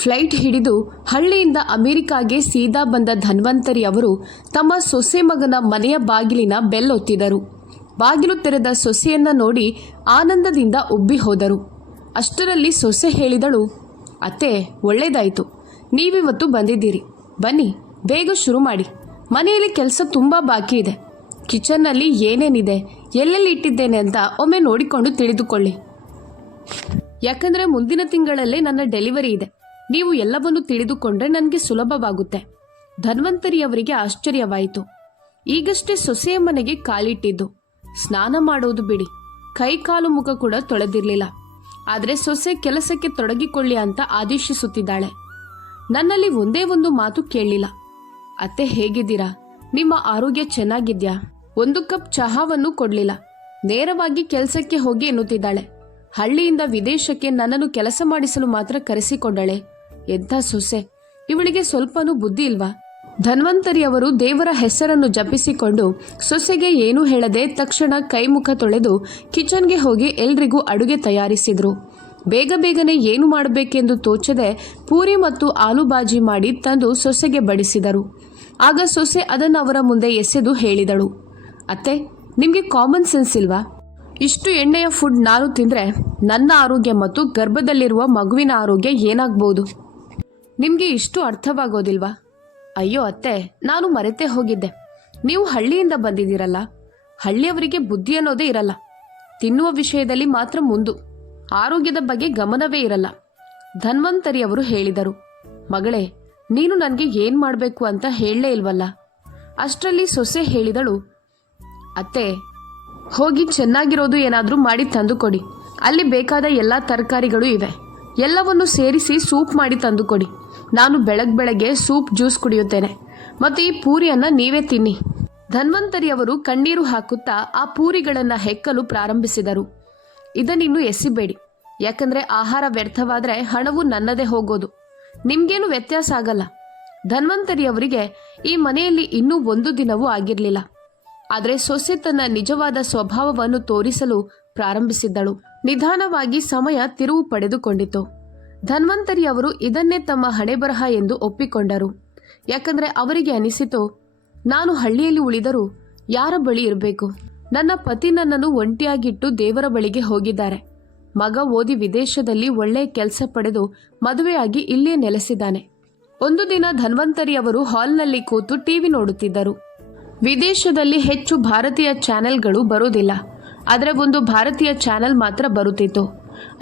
Flight ಹಿಡಿದು ಹಳ್ಳಿಯಿಂದ ಅಮೆರಿಕಾಗೆ ಸೀದಾ ಬಂದ ಧನ್ವಂತರಿ ಅವರು ತಮ್ಮ ಸೊಸೆ ಮಗನ ಮನೆಯ ಬಾಗಿಲಿನ ಬೆಲ್ಲೊತ್ತಿದರು. ಬಾಗಿಲು ತೆರೆದ ಸೊಸೆಯನ್ನ ನೋಡಿ ಆನಂದದಿಂದ ಉಬ್ಬಿ ಹೋದರು. ಅಷ್ಟರಲ್ಲಿ ಸೊಸೆ ಹೇಳಿದಳು, ಅತ್ತೆ, ಒಳ್ಳೇದಾಯಿತು, ನೀವಿವತ್ತು ಬಂದಿದ್ದೀರಿ. ಬನ್ನಿ, ಬೇಗ ಶುರು ಮಾಡಿ. ಮನೆಯಲ್ಲಿ ಕೆಲಸ ತುಂಬ ಬಾಕಿ ಇದೆ. ಕಿಚನ್ನಲ್ಲಿ ಏನೇನಿದೆ, ಎಲ್ಲೆಲ್ಲಿ ಇಟ್ಟಿದ್ದೇನೆ ಅಂತ ಒಮ್ಮೆ ನೋಡಿಕೊಂಡು ತಿಳಿದುಕೊಳ್ಳಿ. ಯಾಕಂದರೆ ಮುಂದಿನ ತಿಂಗಳಲ್ಲೇ ನನ್ನ ಡೆಲಿವರಿ ಇದೆ. ನೀವು ಎಲ್ಲವನ್ನು ತಿಳಿದುಕೊಂಡ್ರೆ ನನಗೆ ಸುಲಭವಾಗುತ್ತೆ. ಧನ್ವಂತರಿಯವರಿಗೆ ಆಶ್ಚರ್ಯವಾಯಿತು. ಈಗಷ್ಟೇ ಸೊಸೆಯ ಮನೆಗೆ ಕಾಲಿಟ್ಟಿದ್ದು. ಸ್ನಾನ ಮಾಡೋದು ಬಿಡಿ, ಕೈ ಕಾಲು ಮುಖ ಕೂಡ ತೊಳೆದಿರಲಿಲ್ಲ. ಆದರೆ ಸೊಸೆ ಕೆಲಸಕ್ಕೆ ತೊಡಗಿಕೊಳ್ಳಿ ಅಂತ ಆದೇಶಿಸುತ್ತಿದ್ದಾಳೆ. ನನ್ನಲ್ಲಿ ಒಂದೇ ಒಂದು ಮಾತು ಕೇಳಲಿಲ್ಲ. ಅತ್ತೆ, ಹೇಗಿದ್ದೀರಾ? ನಿಮ್ಮ ಆರೋಗ್ಯ ಚೆನ್ನಾಗಿದ್ಯಾ? ಒಂದು ಕಪ್ ಚಹಾವನ್ನು ಕೊಡಲಿಲ್ಲ. ನೇರವಾಗಿ ಕೆಲಸಕ್ಕೆ ಹೋಗಿ ಎನ್ನುತ್ತಿದ್ದಾಳೆ. ಹಳ್ಳಿಯಿಂದ ವಿದೇಶಕ್ಕೆ ನನ್ನನ್ನು ಕೆಲಸ ಮಾಡಿಸಲು ಮಾತ್ರ ಕರೆಸಿಕೊಂಡಳೆ. ಎಂಥ ಸೊಸೆ! ಇವಳಿಗೆ ಸ್ವಲ್ಪನೂ ಬುದ್ಧಿ ಇಲ್ವಾ? ಧನ್ವಂತರಿಯವರು ದೇವರ ಹೆಸರನ್ನು ಜಪಿಸಿಕೊಂಡು ಸೊಸೆಗೆ ಏನೂ ಹೇಳದೆ ತಕ್ಷಣ ಕೈಮುಖ ತೊಳೆದು ಕಿಚನ್ಗೆ ಹೋಗಿ ಎಲ್ರಿಗೂ ಅಡುಗೆ ತಯಾರಿಸಿದ್ರು. ಬೇಗ ಬೇಗನೆ ಏನು ಮಾಡಬೇಕೆಂದು ತೋಚದೆ ಪೂರಿ ಮತ್ತು ಆಲೂಬಾಜಿ ಮಾಡಿ ತಂದು ಸೊಸೆಗೆ ಬಡಿಸಿದರು. ಆಗ ಸೊಸೆ ಅದನ್ನು ಅವರ ಮುಂದೆ ಎಸೆದು ಹೇಳಿದಳು, ಅತ್ತೆ, ನಿಮಗೆ ಕಾಮನ್ ಸೆನ್ಸ್ ಇಲ್ವಾ? ಇಷ್ಟು ಎಣ್ಣೆಯ ಫುಡ್ ನಾನು ತಿಂದರೆ ನನ್ನ ಆರೋಗ್ಯ ಮತ್ತು ಗರ್ಭದಲ್ಲಿರುವ ಮಗುವಿನ ಆರೋಗ್ಯ ಏನಾಗ್ಬೋದು? ನಿಮಗೆ ಇಷ್ಟು ಅರ್ಥವಾಗೋದಿಲ್ವಾ? ಅಯ್ಯೋ ಅತ್ತೆ, ನಾನು ಮರೆತೇ ಹೋಗಿದ್ದೆ. ನೀವು ಹಳ್ಳಿಯಿಂದ ಬಂದಿದ್ದೀರಲ್ಲ, ಹಳ್ಳಿಯವರಿಗೆ ಬುದ್ಧಿ ಅನ್ನೋದೇ ಇರಲ್ಲ. ತಿನ್ನುವ ವಿಷಯದಲ್ಲಿ ಮಾತ್ರ ಮುಂದು, ಆರೋಗ್ಯದ ಬಗ್ಗೆ ಗಮನವೇ ಇರಲ್ಲ. ಧನ್ವಂತರಿಯವರು ಹೇಳಿದರು, ಮಗಳೇ, ನೀನು ನನಗೆ ಏನು ಮಾಡಬೇಕು ಅಂತ ಹೇಳಲೇ ಇಲ್ವಲ್ಲ? ಅಷ್ಟರಲ್ಲಿ ಸೊಸೆ ಹೇಳಿದಳು, ಅತ್ತೆ, ಹೋಗಿ ಚೆನ್ನಾಗಿರೋದು ಏನಾದರೂ ಮಾಡಿ ತಂದುಕೊಡಿ. ಅಲ್ಲಿ ಬೇಕಾದ ಎಲ್ಲ ತರಕಾರಿಗಳು ಇವೆ. ಎಲ್ಲವನ್ನು ಸೇರಿಸಿ ಸೂಪ್ ಮಾಡಿ ತಂದುಕೊಡಿ. ನಾನು ಬೆಳಗ್ಗೆ ಸೂಪ್ ಜ್ಯೂಸ್ ಕುಡಿಯುತ್ತೇನೆ. ಮತ್ತು ಈ ಪೂರಿಯನ್ನು ನೀವೇ ತಿನ್ನಿ. ಧನ್ವಂತರಿಯವರು ಕಣ್ಣೀರು ಹಾಕುತ್ತಾ ಆ ಪೂರಿಗಳನ್ನು ಹೆಕ್ಕಲು ಪ್ರಾರಂಭಿಸಿದರು. ಇದನ್ನಿನ್ನು ಎಸಿಬೇಡಿ, ಯಾಕಂದರೆ ಆಹಾರ ವ್ಯರ್ಥವಾದರೆ ಹಣವು ನನ್ನದೇ ಹೋಗೋದು. ನಿಮಗೇನು ವ್ಯತ್ಯಾಸ ಆಗಲ್ಲ. ಧನ್ವಂತರಿಯವರಿಗೆ ಈ ಮನೆಯಲ್ಲಿ ಇನ್ನೂ ಒಂದು ದಿನವೂ ಆಗಿರಲಿಲ್ಲ. ಆದರೆ ಸೊಸೆ ತನ್ನ ನಿಜವಾದ ಸ್ವಭಾವವನ್ನು ತೋರಿಸಲು ಪ್ರಾರಂಭಿಸಿದ್ದಳು. ನಿಧಾನವಾಗಿ ಸಮಯ ತಿರುವು ಪಡೆದುಕೊಂಡಿತು. ಧನ್ವಂತರಿಯವರು ಇದನ್ನೇ ತಮ್ಮ ಹಣೆಬರಹ ಎಂದು ಒಪ್ಪಿಕೊಂಡರು. ಯಾಕಂದರೆ ಅವರಿಗೆ ಅನಿಸಿತು, ನಾನು ಹಳ್ಳಿಯಲ್ಲಿ ಉಳಿದರೂ ಯಾರ ಬಳಿ ಇರಬೇಕು? ನನ್ನ ಪತಿ ನನ್ನನ್ನು ಒಂಟಿಯಾಗಿಟ್ಟು ದೇವರ ಬಳಿಗೆ ಹೋಗಿದ್ದಾರೆ. ಮಗ ಓದಿ ವಿದೇಶದಲ್ಲಿ ಒಳ್ಳೆಯ ಕೆಲಸ ಪಡೆದು ಮದುವೆಯಾಗಿ ಇಲ್ಲೇ ನೆಲೆಸಿದ್ದಾನೆ. ಒಂದು ದಿನ ಧನ್ವಂತರಿಯವರು ಹಾಲ್ನಲ್ಲಿ ಕೂತು ಟಿವಿ ನೋಡುತ್ತಿದ್ದರು. ವಿದೇಶದಲ್ಲಿ ಹೆಚ್ಚು ಭಾರತೀಯ ಚಾನೆಲ್ಗಳು ಬರೋದಿಲ್ಲ. ಆದರೆ ಒಂದು ಭಾರತೀಯ ಚಾನೆಲ್ ಮಾತ್ರ ಬರುತ್ತಿತ್ತು.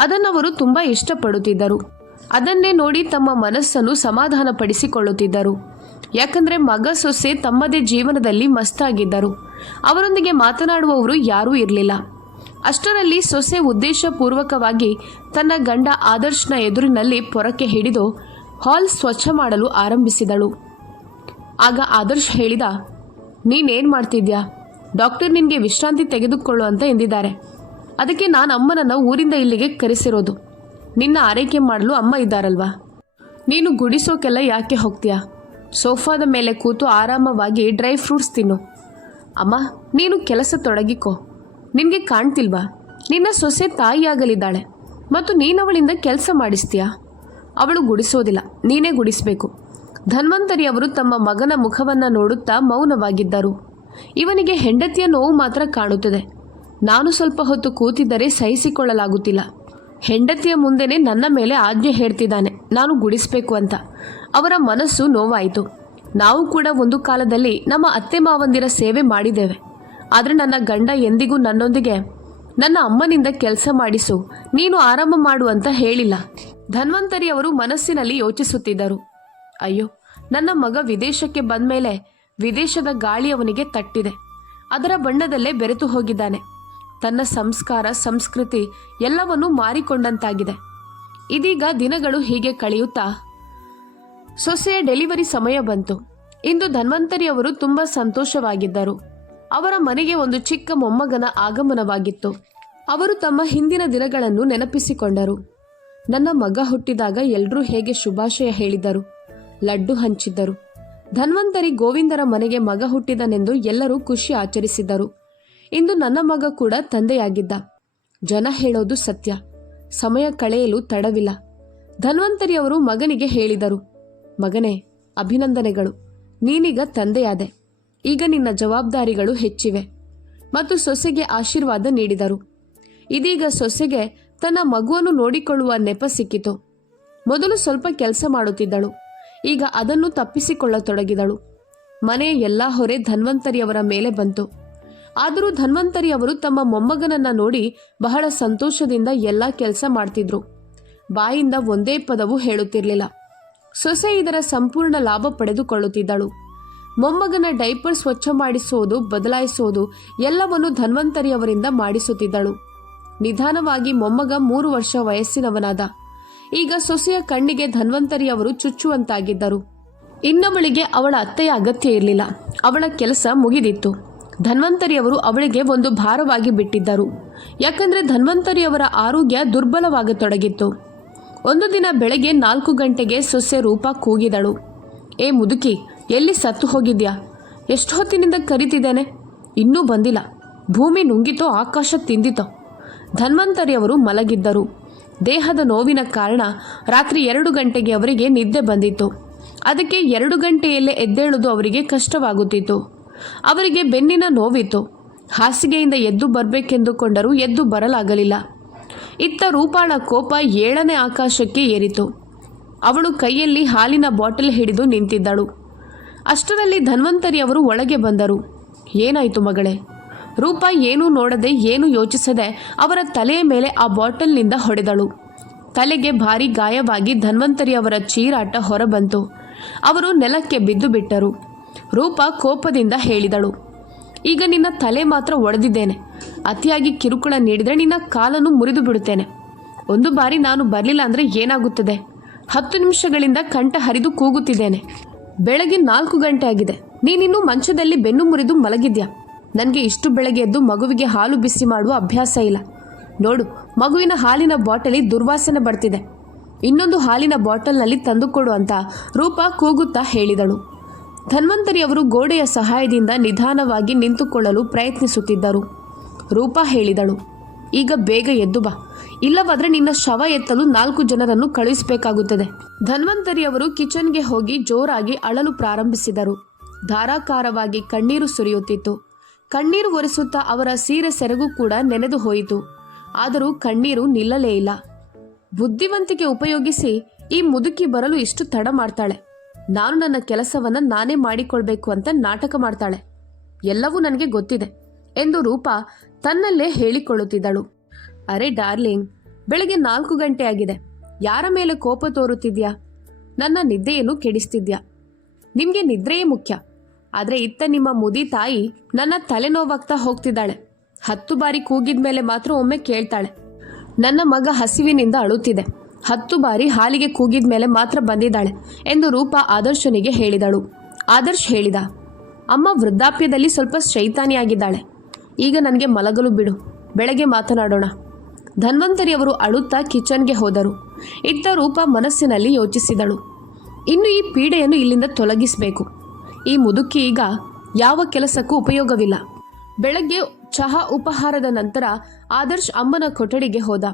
ಅದನ್ನವರು ತುಂಬ ಇಷ್ಟಪಡುತ್ತಿದ್ದರು. ಅದನ್ನೇ ನೋಡಿ ತಮ್ಮ ಮನಸ್ಸನ್ನು ಸಮಾಧಾನಪಡಿಸಿಕೊಳ್ಳುತ್ತಿದ್ದರು. ಯಾಕಂದರೆ ಮಗ ಸೊಸೆ ತಮ್ಮದೇ ಜೀವನದಲ್ಲಿ ಮಸ್ತಾಗಿದ್ದರು. ಅವರೊಂದಿಗೆ ಮಾತನಾಡುವವರು ಯಾರೂ ಇರಲಿಲ್ಲ. ಅಷ್ಟರಲ್ಲಿ ಸೊಸೆ ಉದ್ದೇಶಪೂರ್ವಕವಾಗಿ ತನ್ನ ಗಂಡ ಆದರ್ಶ್ನ ಎದುರಿನಲ್ಲಿ ಪೊರಕೆ ಹಿಡಿದು ಹಾಲ್ ಸ್ವಚ್ಛ ಮಾಡಲು ಆರಂಭಿಸಿದಳು. ಆಗ ಆದರ್ಶ್ ಹೇಳಿದ, ನೀನೇನು ಮಾಡ್ತಿದ್ಯಾ? ಡಾಕ್ಟರ್ ನಿನಗೆ ವಿಶ್ರಾಂತಿ ತೆಗೆದುಕೊಳ್ಳು ಅಂತ ಎಂದಿದ್ದಾರೆ. ಅದಕ್ಕೆ ನಾನು ಅಮ್ಮನನ್ನು ಊರಿಂದ ಇಲ್ಲಿಗೆ ಕರೆಸಿರೋದು. ನಿನ್ನ ಆರೈಕೆ ಮಾಡಲು ಅಮ್ಮ ಇದ್ದಾರಲ್ವಾ? ನೀನು ಗುಡಿಸೋಕೆಲ್ಲ ಯಾಕೆ ಹೋಗ್ತೀಯಾ? ಸೋಫಾದ ಮೇಲೆ ಕೂತು ಆರಾಮವಾಗಿ ಡ್ರೈ ಫ್ರೂಟ್ಸ್ ತಿನ್ನು. ಅಮ್ಮ, ನೀನು ಕೆಲಸ ತೊಡಗಿಕೋ. ನಿನಗೆ ಕಾಣ್ತಿಲ್ವಾ? ನಿನ್ನ ಸೊಸೆ ತಾಯಿಯಾಗಲಿದ್ದಾಳೆ ಮತ್ತು ನೀನವಳಿಂದ ಕೆಲಸ ಮಾಡಿಸ್ತೀಯಾ? ಅವಳು ಗುಡಿಸೋದಿಲ್ಲ, ನೀನೇ ಗುಡಿಸಬೇಕು. ಧನ್ವಂತರಿಯವರು ತಮ್ಮ ಮಗನ ಮುಖವನ್ನು ನೋಡುತ್ತಾ ಮೌನವಾಗಿದ್ದರು. ಇವನಿಗೆ ಹೆಂಡತಿಯ ನೋವು ಮಾತ್ರ ಕಾಣುತ್ತದೆ. ನಾನು ಸ್ವಲ್ಪ ಹೊತ್ತು ಕೂತಿದ್ದರೆ ಸಹಿಸಿಕೊಳ್ಳಲಾಗುತ್ತಿಲ್ಲ. ಹೆಂಡತಿಯ ಮುಂದೆನೇ ನನ್ನ ಮೇಲೆ ಆಜ್ಞೆ ಹೇಳ್ತಿದ್ದಾನೆ ನಾನು ಗುಡಿಸಬೇಕು ಅಂತ. ಅವರ ಮನಸ್ಸು ನೋವಾಯಿತು. ನಾವು ಕೂಡ ಒಂದು ಕಾಲದಲ್ಲಿ ನಮ್ಮ ಅತ್ತೆ ಮಾವಂದಿರ ಸೇವೆ ಮಾಡಿದ್ದೇವೆ. ಆದರೆ ನನ್ನ ಗಂಡ ಎಂದಿಗೂ ನನ್ನೊಂದಿಗೆ ನನ್ನ ಅಮ್ಮನಿಂದ ಕೆಲಸ ಮಾಡಿಸು, ನೀನು ಆರಾಮ ಮಾಡು ಅಂತ ಹೇಳಿಲ್ಲ. ಧನ್ವಂತರಿಯವರು ಮನಸ್ಸಿನಲ್ಲಿ ಯೋಚಿಸುತ್ತಿದ್ದರು, ಅಯ್ಯೋ, ನನ್ನ ಮಗ ವಿದೇಶಕ್ಕೆ ಬಂದ ಮೇಲೆ ವಿದೇಶದ ಗಾಳಿ ಅವನಿಗೆ ತಟ್ಟಿದೆ. ಅದರ ಬಣ್ಣದಲ್ಲೇ ಬೆರೆತು ಹೋಗಿದ್ದಾನೆ. ತನ್ನ ಸಂಸ್ಕಾರ ಸಂಸ್ಕೃತಿ ಎಲ್ಲವನ್ನೂ ಮಾರಿಕೊಂಡಂತಾಗಿದೆ. ಇದೀಗ ದಿನಗಳು ಹೀಗೆ ಕಳೆಯುತ್ತಾ ಸೊಸೆಯ ಡೆಲಿವರಿ ಸಮಯ ಬಂತು. ಇಂದು ಧನ್ವಂತರಿಯವರು ತುಂಬ ಸಂತೋಷವಾಗಿದ್ದರು. ಅವರ ಮನೆಗೆ ಒಂದು ಚಿಕ್ಕ ಮೊಮ್ಮಗನ ಆಗಮನವಾಗಿತ್ತು. ಅವರು ತಮ್ಮ ಹಿಂದಿನ ದಿನಗಳನ್ನು ನೆನಪಿಸಿಕೊಂಡರು. ನನ್ನ ಮಗ ಹುಟ್ಟಿದಾಗ ಎಲ್ಲರೂ ಹೇಗೆ ಶುಭಾಶಯ ಹೇಳಿದರು, ಲಡ್ಡು ಹಂಚಿದ್ದರು. ಧನ್ವಂತರಿ ಗೋವಿಂದರ ಮನೆಗೆ ಮಗ ಹುಟ್ಟಿದನೆಂದು ಎಲ್ಲರೂ ಖುಷಿ ಆಚರಿಸಿದ್ದರು. ಇಂದು ನನ್ನ ಮಗ ಕೂಡ ತಂದೆಯಾಗಿದ್ದ. ಜನ ಹೇಳೋದು ಸತ್ಯ. ಸಮಯ ಕಳೆಯಲು ತಡವಿಲ್ಲ. ಧನ್ವಂತರಿ ಅವರು ಮಗನಿಗೆ ಹೇಳಿದರು, ಮಗನೇ, ಅಭಿನಂದನೆಗಳು, ನೀನೀಗ ತಂದೆಯಾದೆ. ಈಗ ನಿನ್ನ ಜವಾಬ್ದಾರಿಗಳು ಹೆಚ್ಚಿವೆ ಮತ್ತು ಸೊಸೆಗೆ ಆಶೀರ್ವಾದ ನೀಡಿದರು. ಇದೀಗ ಸೊಸೆಗೆ ತನ್ನ ಮಗುವನ್ನು ನೋಡಿಕೊಳ್ಳುವ ನೆಪ ಸಿಕ್ಕಿತು. ಮೊದಲು ಸ್ವಲ್ಪ ಕೆಲಸ ಮಾಡುತ್ತಿದ್ದಳು, ಈಗ ಅದನ್ನು ತಪ್ಪಿಸಿಕೊಳ್ಳತೊಡಗಿದಳು. ಮನೆಯ ಎಲ್ಲ ಹೊರೆ ಧನ್ವಂತರಿಯವರ ಮೇಲೆ ಬಂತು. ಆದರೂ ಧನ್ವಂತರಿಯವರು ತಮ್ಮ ಮೊಮ್ಮಗನನ್ನ ನೋಡಿ ಬಹಳ ಸಂತೋಷದಿಂದ ಎಲ್ಲ ಕೆಲಸ ಮಾಡ್ತಿದ್ರು. ಬಾಯಿಂದ ಒಂದೇ ಪದವೂ ಹೇಳುತ್ತಿರಲಿಲ್ಲ. ಸೊಸೆ ಇದರ ಸಂಪೂರ್ಣ ಲಾಭ ಪಡೆದುಕೊಳ್ಳುತ್ತಿದ್ದಳು. ಮೊಮ್ಮಗನ ಡೈಪರ್ ಸ್ವಚ್ಛ ಮಾಡಿಸುವುದು, ಬದಲಾಯಿಸುವುದು ಎಲ್ಲವನ್ನು ಧನ್ವಂತರಿಯವರಿಂದ ಮಾಡಿಸುತ್ತಿದ್ದಳು. ನಿಧಾನವಾಗಿ ಮೊಮ್ಮಗ 3 ವರ್ಷ ವಯಸ್ಸಿನವನಾದ. ಈಗ ಸೊಸೆಯ ಕಣ್ಣಿಗೆ ಧನ್ವಂತರಿಯವರು ಚುಚ್ಚುವಂತಾಗಿದ್ದರು. ಇನ್ನೊಬ್ಬಳಿಗೆ ಅವಳ ಅತ್ತೆಯ ಅಗತ್ಯ ಇರಲಿಲ್ಲ. ಅವಳ ಕೆಲಸ ಮುಗಿದಿತ್ತು. ಧನ್ವಂತರಿಯವರು ಅವಳಿಗೆ ಒಂದು ಭಾರವಾಗಿ ಬಿಟ್ಟಿದ್ದರು. ಯಾಕಂದ್ರೆ ಧನ್ವಂತರಿಯವರ ಆರೋಗ್ಯ ದುರ್ಬಲವಾಗತೊಡಗಿತ್ತು. ಒಂದು ದಿನ ಬೆಳಗ್ಗೆ 4 ಗಂಟೆಗೆ ಸೊಸೆ ರೂಪ ಕೂಗಿದಳು, ಏ ಮುದುಕಿ, ಎಲ್ಲಿ ಸತ್ತು ಹೋಗಿದ್ಯಾ? ಎಷ್ಟು ಹೊತ್ತಿನಿಂದ ಕರಿತಿದ್ದೇನೆ, ಇನ್ನೂ ಬಂದಿಲ್ಲ. ಭೂಮಿ ನುಂಗಿತೋ, ಆಕಾಶ ತಿಂದಿತೋ. ಧನ್ವಂತರಿಯವರು ಮಲಗಿದ್ದರು. ದೇಹದ ನೋವಿನ ಕಾರಣ ರಾತ್ರಿ 2 ಗಂಟೆಗೆ ಅವರಿಗೆ ನಿದ್ದೆ ಬಂದಿತ್ತು. ಅದಕ್ಕೆ 2 ಗಂಟೆಯಲ್ಲೇ ಎದ್ದೇಳುವುದು ಅವರಿಗೆ ಕಷ್ಟವಾಗುತ್ತಿತ್ತು. ಅವರಿಗೆ ಬೆನ್ನಿನ ನೋವಿತ್ತು. ಹಾಸಿಗೆಯಿಂದ ಎದ್ದು ಬರಬೇಕೆಂದುಕೊಂಡರೂ ಎದ್ದು ಬರಲಾಗಲಿಲ್ಲ. ಇತ್ತ ರೂಪಾಳ ಕೋಪ 7ನೇ ಆಕಾಶಕ್ಕೆ ಏರಿತು. ಅವಳು ಕೈಯಲ್ಲಿ ಹಾಲಿನ ಬಾಟಲ್ ಹಿಡಿದು ನಿಂತಿದ್ದಳು. ಅಷ್ಟರಲ್ಲಿ ಧನ್ವಂತರಿಯವರು ಒಳಗೆ ಬಂದರು. ಏನಾಯಿತು ಮಗಳೇ? ರೂಪ ಏನೂ ನೋಡದೆ, ಏನೂ ಯೋಚಿಸದೆ ಅವರ ತಲೆಯ ಮೇಲೆ ಆ ಬಾಟಲ್ನಿಂದ ಹೊಡೆದಳು. ತಲೆಗೆ ಭಾರಿ ಗಾಯವಾಗಿ ಧನ್ವಂತರಿಯವರ ಚೀರಾಟ ಹೊರಬಂತು. ಅವರು ನೆಲಕ್ಕೆ ಬಿದ್ದು ಬಿಟ್ಟರು. ರೂಪ ಕೋಪದಿಂದ ಹೇಳಿದಳು, ಈಗ ನಿನ್ನ ತಲೆ ಮಾತ್ರ ಒಡೆದಿದ್ದೇನೆ. ಅತಿಯಾಗಿ ಕಿರುಕುಳ ನೀಡಿದರೆ ನಿನ್ನ ಕಾಲನ್ನು ಮುರಿದು ಬಿಡುತ್ತೇನೆ. ಒಂದು ಬಾರಿ ನಾನು ಬರಲಿಲ್ಲ ಅಂದರೆ ಏನಾಗುತ್ತದೆ? 10 ನಿಮಿಷಗಳಿಂದ ಕಂಠ ಹರಿದು ಕೂಗುತ್ತಿದ್ದೇನೆ. ಬೆಳಗ್ಗೆ 4 ಗಂಟೆ ಆಗಿದೆ. ನೀನಿನ್ನೂ ಮಂಚದಲ್ಲಿ ಬೆನ್ನು ಮುರಿದು ಮಲಗಿದ್ಯಾ? ನನಗೆ ಇಷ್ಟು ಬೆಳಗ್ಗೆ ಎದ್ದು ಮಗುವಿಗೆ ಹಾಲು ಬಿಸಿ ಮಾಡುವ ಅಭ್ಯಾಸ ಇಲ್ಲ. ನೋಡು, ಮಗುವಿನ ಹಾಲಿನ ಬಾಟಲಿ ದುರ್ವಾಸನೆ ಬರ್ತಿದೆ. ಇನ್ನೊಂದು ಹಾಲಿನ ಬಾಟಲ್ನಲ್ಲಿ ತಂದುಕೊಡು ಅಂತ ರೂಪ ಕೂಗುತ್ತಾ ಹೇಳಿದಳು. ಧನ್ವಂತರಿಯವರು ಗೋಡೆಯ ಸಹಾಯದಿಂದ ನಿಧಾನವಾಗಿ ನಿಂತುಕೊಳ್ಳಲು ಪ್ರಯತ್ನಿಸುತ್ತಿದ್ದರು. ರೂಪ ಹೇಳಿದಳು, ಈಗ ಬೇಗ ಎದ್ದು ಬಾ, ಇಲ್ಲವಾದರೆ ನಿನ್ನ ಶವ ಎತ್ತಲು 4 ಜನರನ್ನು ಕಳುಹಿಸಬೇಕಾಗುತ್ತದೆ. ಧನ್ವಂತರಿಯವರು ಕಿಚನ್ಗೆ ಹೋಗಿ ಜೋರಾಗಿ ಅಳಲು ಪ್ರಾರಂಭಿಸಿದರು. ಧಾರಾಕಾರವಾಗಿ ಕಣ್ಣೀರು ಸುರಿಯುತ್ತಿತ್ತು. ಕಣ್ಣೀರು ಒರೆಸುತ್ತಾ ಅವರ ಸೀರೆ ಸೆರಗು ಕೂಡ ನೆನೆದು ಹೋಯಿತು. ಆದರೂ ಕಣ್ಣೀರು ನಿಲ್ಲಲೇ ಇಲ್ಲ. ಬುದ್ಧಿವಂತಿಕೆ ಉಪಯೋಗಿಸಿ ಈ ಮುದುಕಿ ಬರಲು ಇಷ್ಟು ತಡ ಮಾಡ್ತಾಳೆ. ನಾನು ನನ್ನ ಕೆಲಸವನ್ನ ನಾನೇ ಮಾಡಿಕೊಳ್ಬೇಕು ಅಂತ ನಾಟಕ ಮಾಡ್ತಾಳೆ. ಎಲ್ಲವೂ ನನಗೆ ಗೊತ್ತಿದೆ ಎಂದು ರೂಪ ತನ್ನಲ್ಲೇ ಹೇಳಿಕೊಳ್ಳುತ್ತಿದ್ದಳು. ಅರೆ ಡಾರ್ಲಿಂಗ್, ಬೆಳಗ್ಗೆ 4 ಗಂಟೆ ಆಗಿದೆ. ಯಾರ ಮೇಲೆ ಕೋಪ ತೋರುತ್ತಿದ್ಯಾ? ನನ್ನ ನಿದ್ದೆಯನ್ನು ಕೆಡಿಸ್ತಿದ್ಯಾ? ನಿಮಗೆ ನಿದ್ರೆಯೇ ಮುಖ್ಯ. ಆದರೆ ಇತ್ತ ನಿಮ್ಮ ಮುದಿ ತಾಯಿ ನನ್ನ ತಲೆನೋವಾಗ್ತಾ ಹೋಗ್ತಿದ್ದಾಳೆ. 10 ಬಾರಿ ಕೂಗಿದ ಮೇಲೆ ಮಾತ್ರ ಒಮ್ಮೆ ಕೇಳ್ತಾಳೆ. ನನ್ನ ಮಗ ಹಸಿವಿನಿಂದ ಅಳುತ್ತಿದೆ. 10 ಬಾರಿ ಹಾಲಿಗೆ ಕೂಗಿದ ಮೇಲೆ ಮಾತ್ರ ಬಂದಿದ್ದಾಳೆ ಎಂದು ರೂಪ ಆದರ್ಶನಿಗೆ ಹೇಳಿದಳು. ಆದರ್ಶ್ ಹೇಳಿದ, ಅಮ್ಮ ವೃದ್ಧಾಪ್ಯದಲ್ಲಿ ಸ್ವಲ್ಪ ಶೈತಾನಿಯಾಗಿದ್ದಾಳೆ. ಈಗ ನನಗೆ ಮಲಗಲು ಬಿಡು, ಬೆಳಗ್ಗೆ ಮಾತನಾಡೋಣ. ಧನ್ವಂತರಿಯವರು ಅಳುತ್ತಾ ಕಿಚನ್ಗೆ ಹೋದರು. ಇತ್ತ ರೂಪ ಮನಸ್ಸಿನಲ್ಲಿ ಯೋಚಿಸಿದಳು, ಇನ್ನು ಈ ಪೀಡೆಯನ್ನು ಇಲ್ಲಿಂದ ತೊಲಗಿಸಬೇಕು. ಈ ಮುದುಕಿ ಈಗ ಯಾವ ಕೆಲಸಕ್ಕೂ ಉಪಯೋಗವಿಲ್ಲ. ಬೆಳಗ್ಗೆ ಚಹಾ ಉಪಹಾರದ ನಂತರ ಆದರ್ಶ್ ಅಮ್ಮನ ಕೊಠಡಿಗೆ ಹೋದ.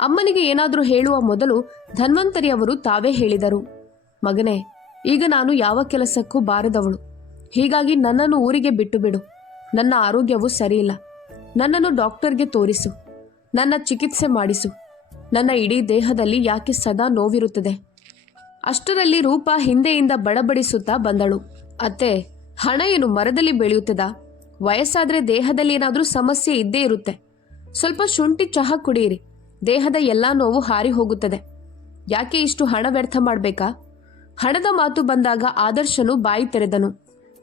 ಅಮ್ಮನಿಗೆ ಏನಾದರೂ ಹೇಳುವ ಮೊದಲು ಧನ್ವಂತರಿಯವರು ತಾವೇ ಹೇಳಿದರು, ಮಗನೇ, ಈಗ ನಾನು ಯಾವ ಕೆಲಸಕ್ಕೂ ಬಾರದವಳು. ಹೀಗಾಗಿ ನನ್ನನ್ನು ಊರಿಗೆ ಬಿಟ್ಟು ಬಿಡು. ನನ್ನ ಆರೋಗ್ಯವು ಸರಿಯಿಲ್ಲ. ನನ್ನನ್ನು ಡಾಕ್ಟರ್ಗೆ ತೋರಿಸು. ನನ್ನ ಚಿಕಿತ್ಸೆ ಮಾಡಿಸು. ನನ್ನ ಇಡೀ ದೇಹದಲ್ಲಿ ಯಾಕೆ ಸದಾ ನೋವಿರುತ್ತದೆ? ಅಷ್ಟರಲ್ಲಿ ರೂಪ ಹಿಂದೆಯಿಂದ ಬಡಬಡಿಸುತ್ತಾ ಬಂದಳು. ಅತ್ತೆ, ಹಣ ಏನು ಮರದಲ್ಲಿ ಬೆಳೆಯುತ್ತದಾ? ವಯಸ್ಸಾದ್ರೆ ದೇಹದಲ್ಲಿ ಏನಾದರೂ ಸಮಸ್ಯೆ ಇದ್ದೇ ಇರುತ್ತೆ. ಸ್ವಲ್ಪ ಶುಂಠಿ ಚಹಾ ಕುಡಿಯಿರಿ. ದೇಹದ ಎಲ್ಲ ನೋವು ಹಾರಿ ಹೋಗುತ್ತದೆ. ಯಾಕೆ ಇಷ್ಟು ಹಣ ವ್ಯರ್ಥ ಮಾಡಬೇಕಾ? ಹಣದ ಮಾತು ಬಂದಾಗ ಆದರ್ಶನು ಬಾಯಿ ತೆರೆದನು.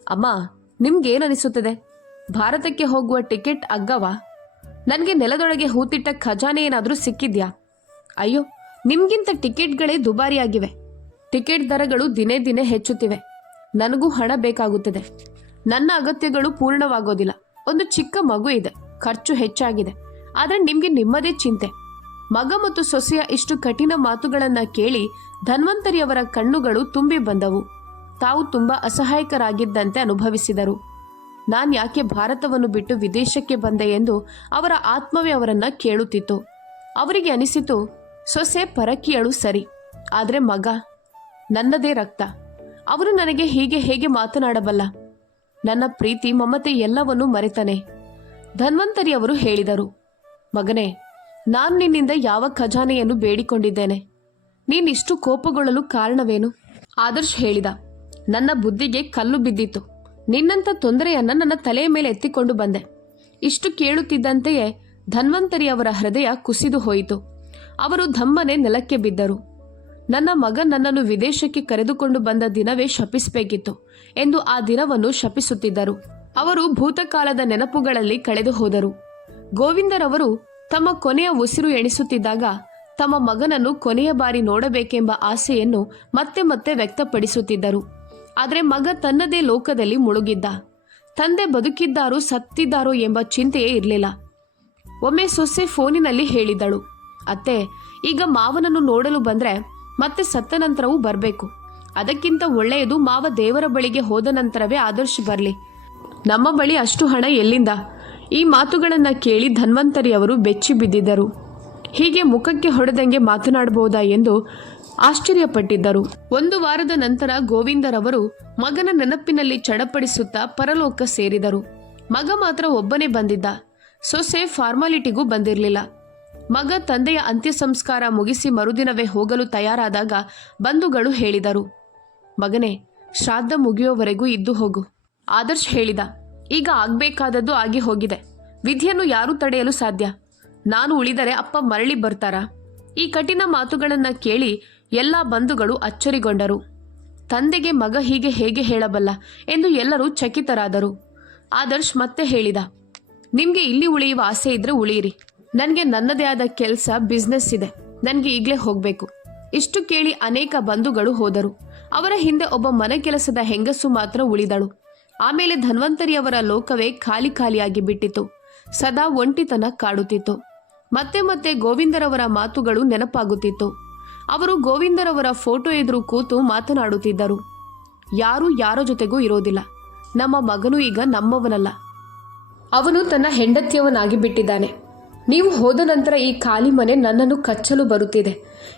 ಅಮ್ಮ, ನಿಮ್ಗೇನನಿಸುತ್ತದೆ? ಭಾರತಕ್ಕೆ ಹೋಗುವ ಟಿಕೆಟ್ ಅಗ್ಗವಾ? ನನಗೆ ನೆಲದೊಳಗೆ ಹೂತಿಟ್ಟ ಖಜಾನೆ ಏನಾದರೂ ಸಿಕ್ಕಿದ್ಯಾ? ಅಯ್ಯೋ, ನಿಮ್ಗಿಂತ ಟಿಕೆಟ್ಗಳೇ ದುಬಾರಿಯಾಗಿವೆ. ಟಿಕೆಟ್ ದರಗಳು ದಿನೇ ದಿನೇ ಹೆಚ್ಚುತ್ತಿವೆ. ನನಗೂ ಹಣ ಬೇಕಾಗುತ್ತದೆ. ನನ್ನ ಅಗತ್ಯಗಳು ಪೂರ್ಣವಾಗೋದಿಲ್ಲ. ಒಂದು ಚಿಕ್ಕ ಮಗು ಇದೆ, ಖರ್ಚು ಹೆಚ್ಚಾಗಿದೆ. ಆದರೆ ನಿಮಗೆ ನಿಮ್ಮದೇ ಚಿಂತೆ. ಮಗ ಮತ್ತು ಸೊಸೆಯ ಇಷ್ಟು ಕಠಿಣ ಮಾತುಗಳನ್ನ ಕೇಳಿ ಧನ್ವಂತರಿಯವರ ಕಣ್ಣುಗಳು ತುಂಬಿ ಬಂದವು. ತಾವು ತುಂಬಾ ಅಸಹಾಯಕರಾಗಿದ್ದಂತೆ ಅನುಭವಿಸಿದರು. ನಾನು ಯಾಕೆ ಭಾರತವನ್ನು ಬಿಟ್ಟು ವಿದೇಶಕ್ಕೆ ಬಂದೆ ಎಂದು ಅವರ ಆತ್ಮವೇ ಅವರನ್ನ ಕೇಳುತ್ತಿತ್ತು. ಅವರಿಗೆ ಅನಿಸಿತು, ಸೊಸೆ ಪರಕೀಯಳು ಸರಿ, ಆದರೆ ಮಗ ನನ್ನದೇ ರಕ್ತ. ಅವನು ನನಗೆ ಹೀಗೆ ಹೇಗೆ ಮಾತನಾಡಬಲ್ಲ? ನನ್ನ ಪ್ರೀತಿ ಮಮತೆ ಎಲ್ಲವನ್ನೂ ಮರೆತನೆ. ಧನ್ವಂತರಿ ಅವರು ಹೇಳಿದರು, ಮಗನೇ, ನಾನು ನಿನ್ನಿಂದ ಯಾವ ಖಜಾನೆಯನ್ನು ಬೇಡಿಕೊಂಡಿದ್ದೇನೆ? ನೀನಿಷ್ಟು ಕೋಪಗೊಳ್ಳಲು ಕಾರಣವೇನು? ಆದರ್ಶ್ ಹೇಳಿದ, ನನ್ನ ಬುದ್ಧಿಗೆ ಕಲ್ಲು ಬಿದ್ದಿತ್ತು. ನಿನ್ನಂಥ ತೊಂದರೆಯನ್ನ ನನ್ನ ತಲೆಯ ಮೇಲೆ ಎತ್ತಿಕೊಂಡು ಬಂದೆ. ಇಷ್ಟು ಕೇಳುತ್ತಿದ್ದಂತೆಯೇ ಧನ್ವಂತರಿ ಅವರ ಹೃದಯ ಕುಸಿದು ಹೋಯಿತು. ಅವರು ಧಮ್ಮನೆ ನೆಲಕ್ಕೆ ಬಿದ್ದರು. ನನ್ನ ಮಗ ನನ್ನನ್ನು ವಿದೇಶಕ್ಕೆ ಕರೆದುಕೊಂಡು ಬಂದ ದಿನವೇ ಶಪಿಸಬೇಕಿತ್ತು ಎಂದು ಆ ದಿನವನ್ನು ಶಪಿಸುತ್ತಿದ್ದರು. ಅವರು ಭೂತಕಾಲದ ನೆನಪುಗಳಲ್ಲಿ ಕಳೆದು ಹೋದರು. ಗೋವಿಂದರವರು ತಮ್ಮ ಕೊನೆಯ ಉಸಿರು ಎಣಿಸುತ್ತಿದ್ದಾಗ ತಮ್ಮ ಮಗನನ್ನು ಕೊನೆಯ ಬಾರಿ ನೋಡಬೇಕೆಂಬ ಆಸೆಯನ್ನು ಮತ್ತೆ ಮತ್ತೆ ವ್ಯಕ್ತಪಡಿಸುತ್ತಿದ್ದರು. ಆದರೆ ಮಗ ತನ್ನದೇ ಲೋಕದಲ್ಲಿ ಮುಳುಗಿದ್ದ. ತಂದೆ ಬದುಕಿದ್ದಾರೋ ಸತ್ತಿದ್ದಾರೋ ಎಂಬ ಚಿಂತೆಯೇ ಇರಲಿಲ್ಲ. ಒಮ್ಮೆ ಸೊಸೆ ಫೋನಿನಲ್ಲಿ ಹೇಳಿದಳು, ಅತ್ತೆ, ಈಗ ಮಾವನನ್ನು ನೋಡಲು ಬಂದ್ರೆ ಮತ್ತೆ ಸತ್ತ ನಂತರವೂ ಬರಬೇಕು. ಅದಕ್ಕಿಂತ ಒಳ್ಳೆಯದು ಮಾವ ದೇವರ ಬಳಿಗೆ ಹೋದ ನಂತರವೇ ಆದರ್ಶ್ ಬರಲಿ. ನಮ್ಮ ಬಳಿ ಅಷ್ಟು ಹಣ ಎಲ್ಲಿಂದ? ಈ ಮಾತುಗಳನ್ನು ಕೇಳಿ ಧನ್ವಂತರಿ ಅವರು ಬೆಚ್ಚಿ ಬಿದ್ದಿದ್ದರು. ಹೀಗೆ ಮುಖಕ್ಕೆ ಹೊಡೆದಂಗೆ ಮಾತನಾಡಬಹುದಾ ಎಂದು ಆಶ್ಚರ್ಯಪಟ್ಟಿದ್ದರು. ಒಂದು ವಾರದ ನಂತರ ಗೋವಿಂದರವರು ಮಗನ ನೆನಪಿನಲ್ಲಿ ಚಡಪಡಿಸುತ್ತಾ ಪರಲೋಕ ಸೇರಿದರು. ಮಗ ಮಾತ್ರ ಒಬ್ಬನೇ ಬಂದಿದ್ದ. ಸೊಸೆ ಫಾರ್ಮಾಲಿಟಿಗೂ ಬಂದಿರಲಿಲ್ಲ. ಮಗ ತಂದೆಯ ಅಂತ್ಯ ಸಂಸ್ಕಾರ ಮುಗಿಸಿ ಮರುದಿನವೇ ಹೋಗಲು ತಯಾರಾದಾಗ ಬಂಧುಗಳು ಹೇಳಿದರು, ಮಗನೇ, ಶ್ರಾದ್ದ ಮುಗಿಯೋವರೆಗೂ ಇದ್ದು ಹೋಗು. ಆದರ್ಶ್ ಹೇಳಿದ, ಈಗ ಆಗ್ಬೇಕಾದದ್ದು ಆಗಿ ಹೋಗಿದೆ. ವಿಧಿಯನ್ನು ಯಾರು ತಡೆಯಲು ಸಾಧ್ಯ? ನಾನು ಉಳಿದರೆ ಅಪ್ಪ ಮರಳಿ ಬರ್ತಾರಾ? ಈ ಕಠಿಣ ಮಾತುಗಳನ್ನು ಕೇಳಿ ಎಲ್ಲ ಬಂಧುಗಳು ಅಚ್ಚರಿಗೊಂಡರು. ತಂದೆಗೆ ಮಗ ಹೀಗೆ ಹೇಗೆ ಹೇಳಬಲ್ಲ ಎಂದು ಎಲ್ಲರೂ ಚಕಿತರಾದರು. ಆದರ್ಶ್ ಮತ್ತೆ ಹೇಳಿದ, ನಿಮ್ಗೆ ಇಲ್ಲಿ ಉಳಿಯುವ ಆಸೆ ಇದ್ರೆ ಉಳಿಯಿರಿ. ನನಗೆ ನನ್ನದೇ ಆದ ಕೆಲಸ, ಬಿಸ್ನೆಸ್ ಇದೆ. ನನಗೆ ಈಗಲೇ ಹೋಗಬೇಕು. ಇಷ್ಟು ಕೇಳಿ ಅನೇಕ ಬಂಧುಗಳು ಹೋದರು. ಅವರ ಹಿಂದೆ ಒಬ್ಬ ಮನೆ ಕೆಲಸದ ಹೆಂಗಸು ಮಾತ್ರ ಉಳಿದಳು. ಆಮೇಲೆ ಧನ್ವಂತರಿಯವರ ಲೋಕವೇ ಖಾಲಿ ಖಾಲಿಯಾಗಿ ಬಿಟ್ಟಿತು. ಸದಾ ಒಂಟಿತನ ಕಾಡುತ್ತಿತ್ತು. ಮತ್ತೆ ಮತ್ತೆ ಗೋವಿಂದರವರ ಮಾತುಗಳು ನೆನಪಾಗುತ್ತಿತ್ತು. ಅವರು ಗೋವಿಂದರವರ ಫೋಟೋ ಎದುರು ಕೂತು ಮಾತನಾಡುತ್ತಿದ್ದರು. ಯಾರೂ ಯಾರ ಜೊತೆಗೂ ಇರೋದಿಲ್ಲ. ನಮ್ಮ ಮಗನು ಈಗ ನಮ್ಮವನಲ್ಲ. ಅವನು ತನ್ನ ಹೆಂಡತಿಯವನಾಗಿ ಬಿಟ್ಟಿದ್ದಾನೆ. ನೀವು ಹೋದ ನಂತರ ಈ ಖಾಲಿ ಮನೆ ನನ್ನನ್ನು ಕಚ್ಚಲು ಬರುತ್ತಿದೆ.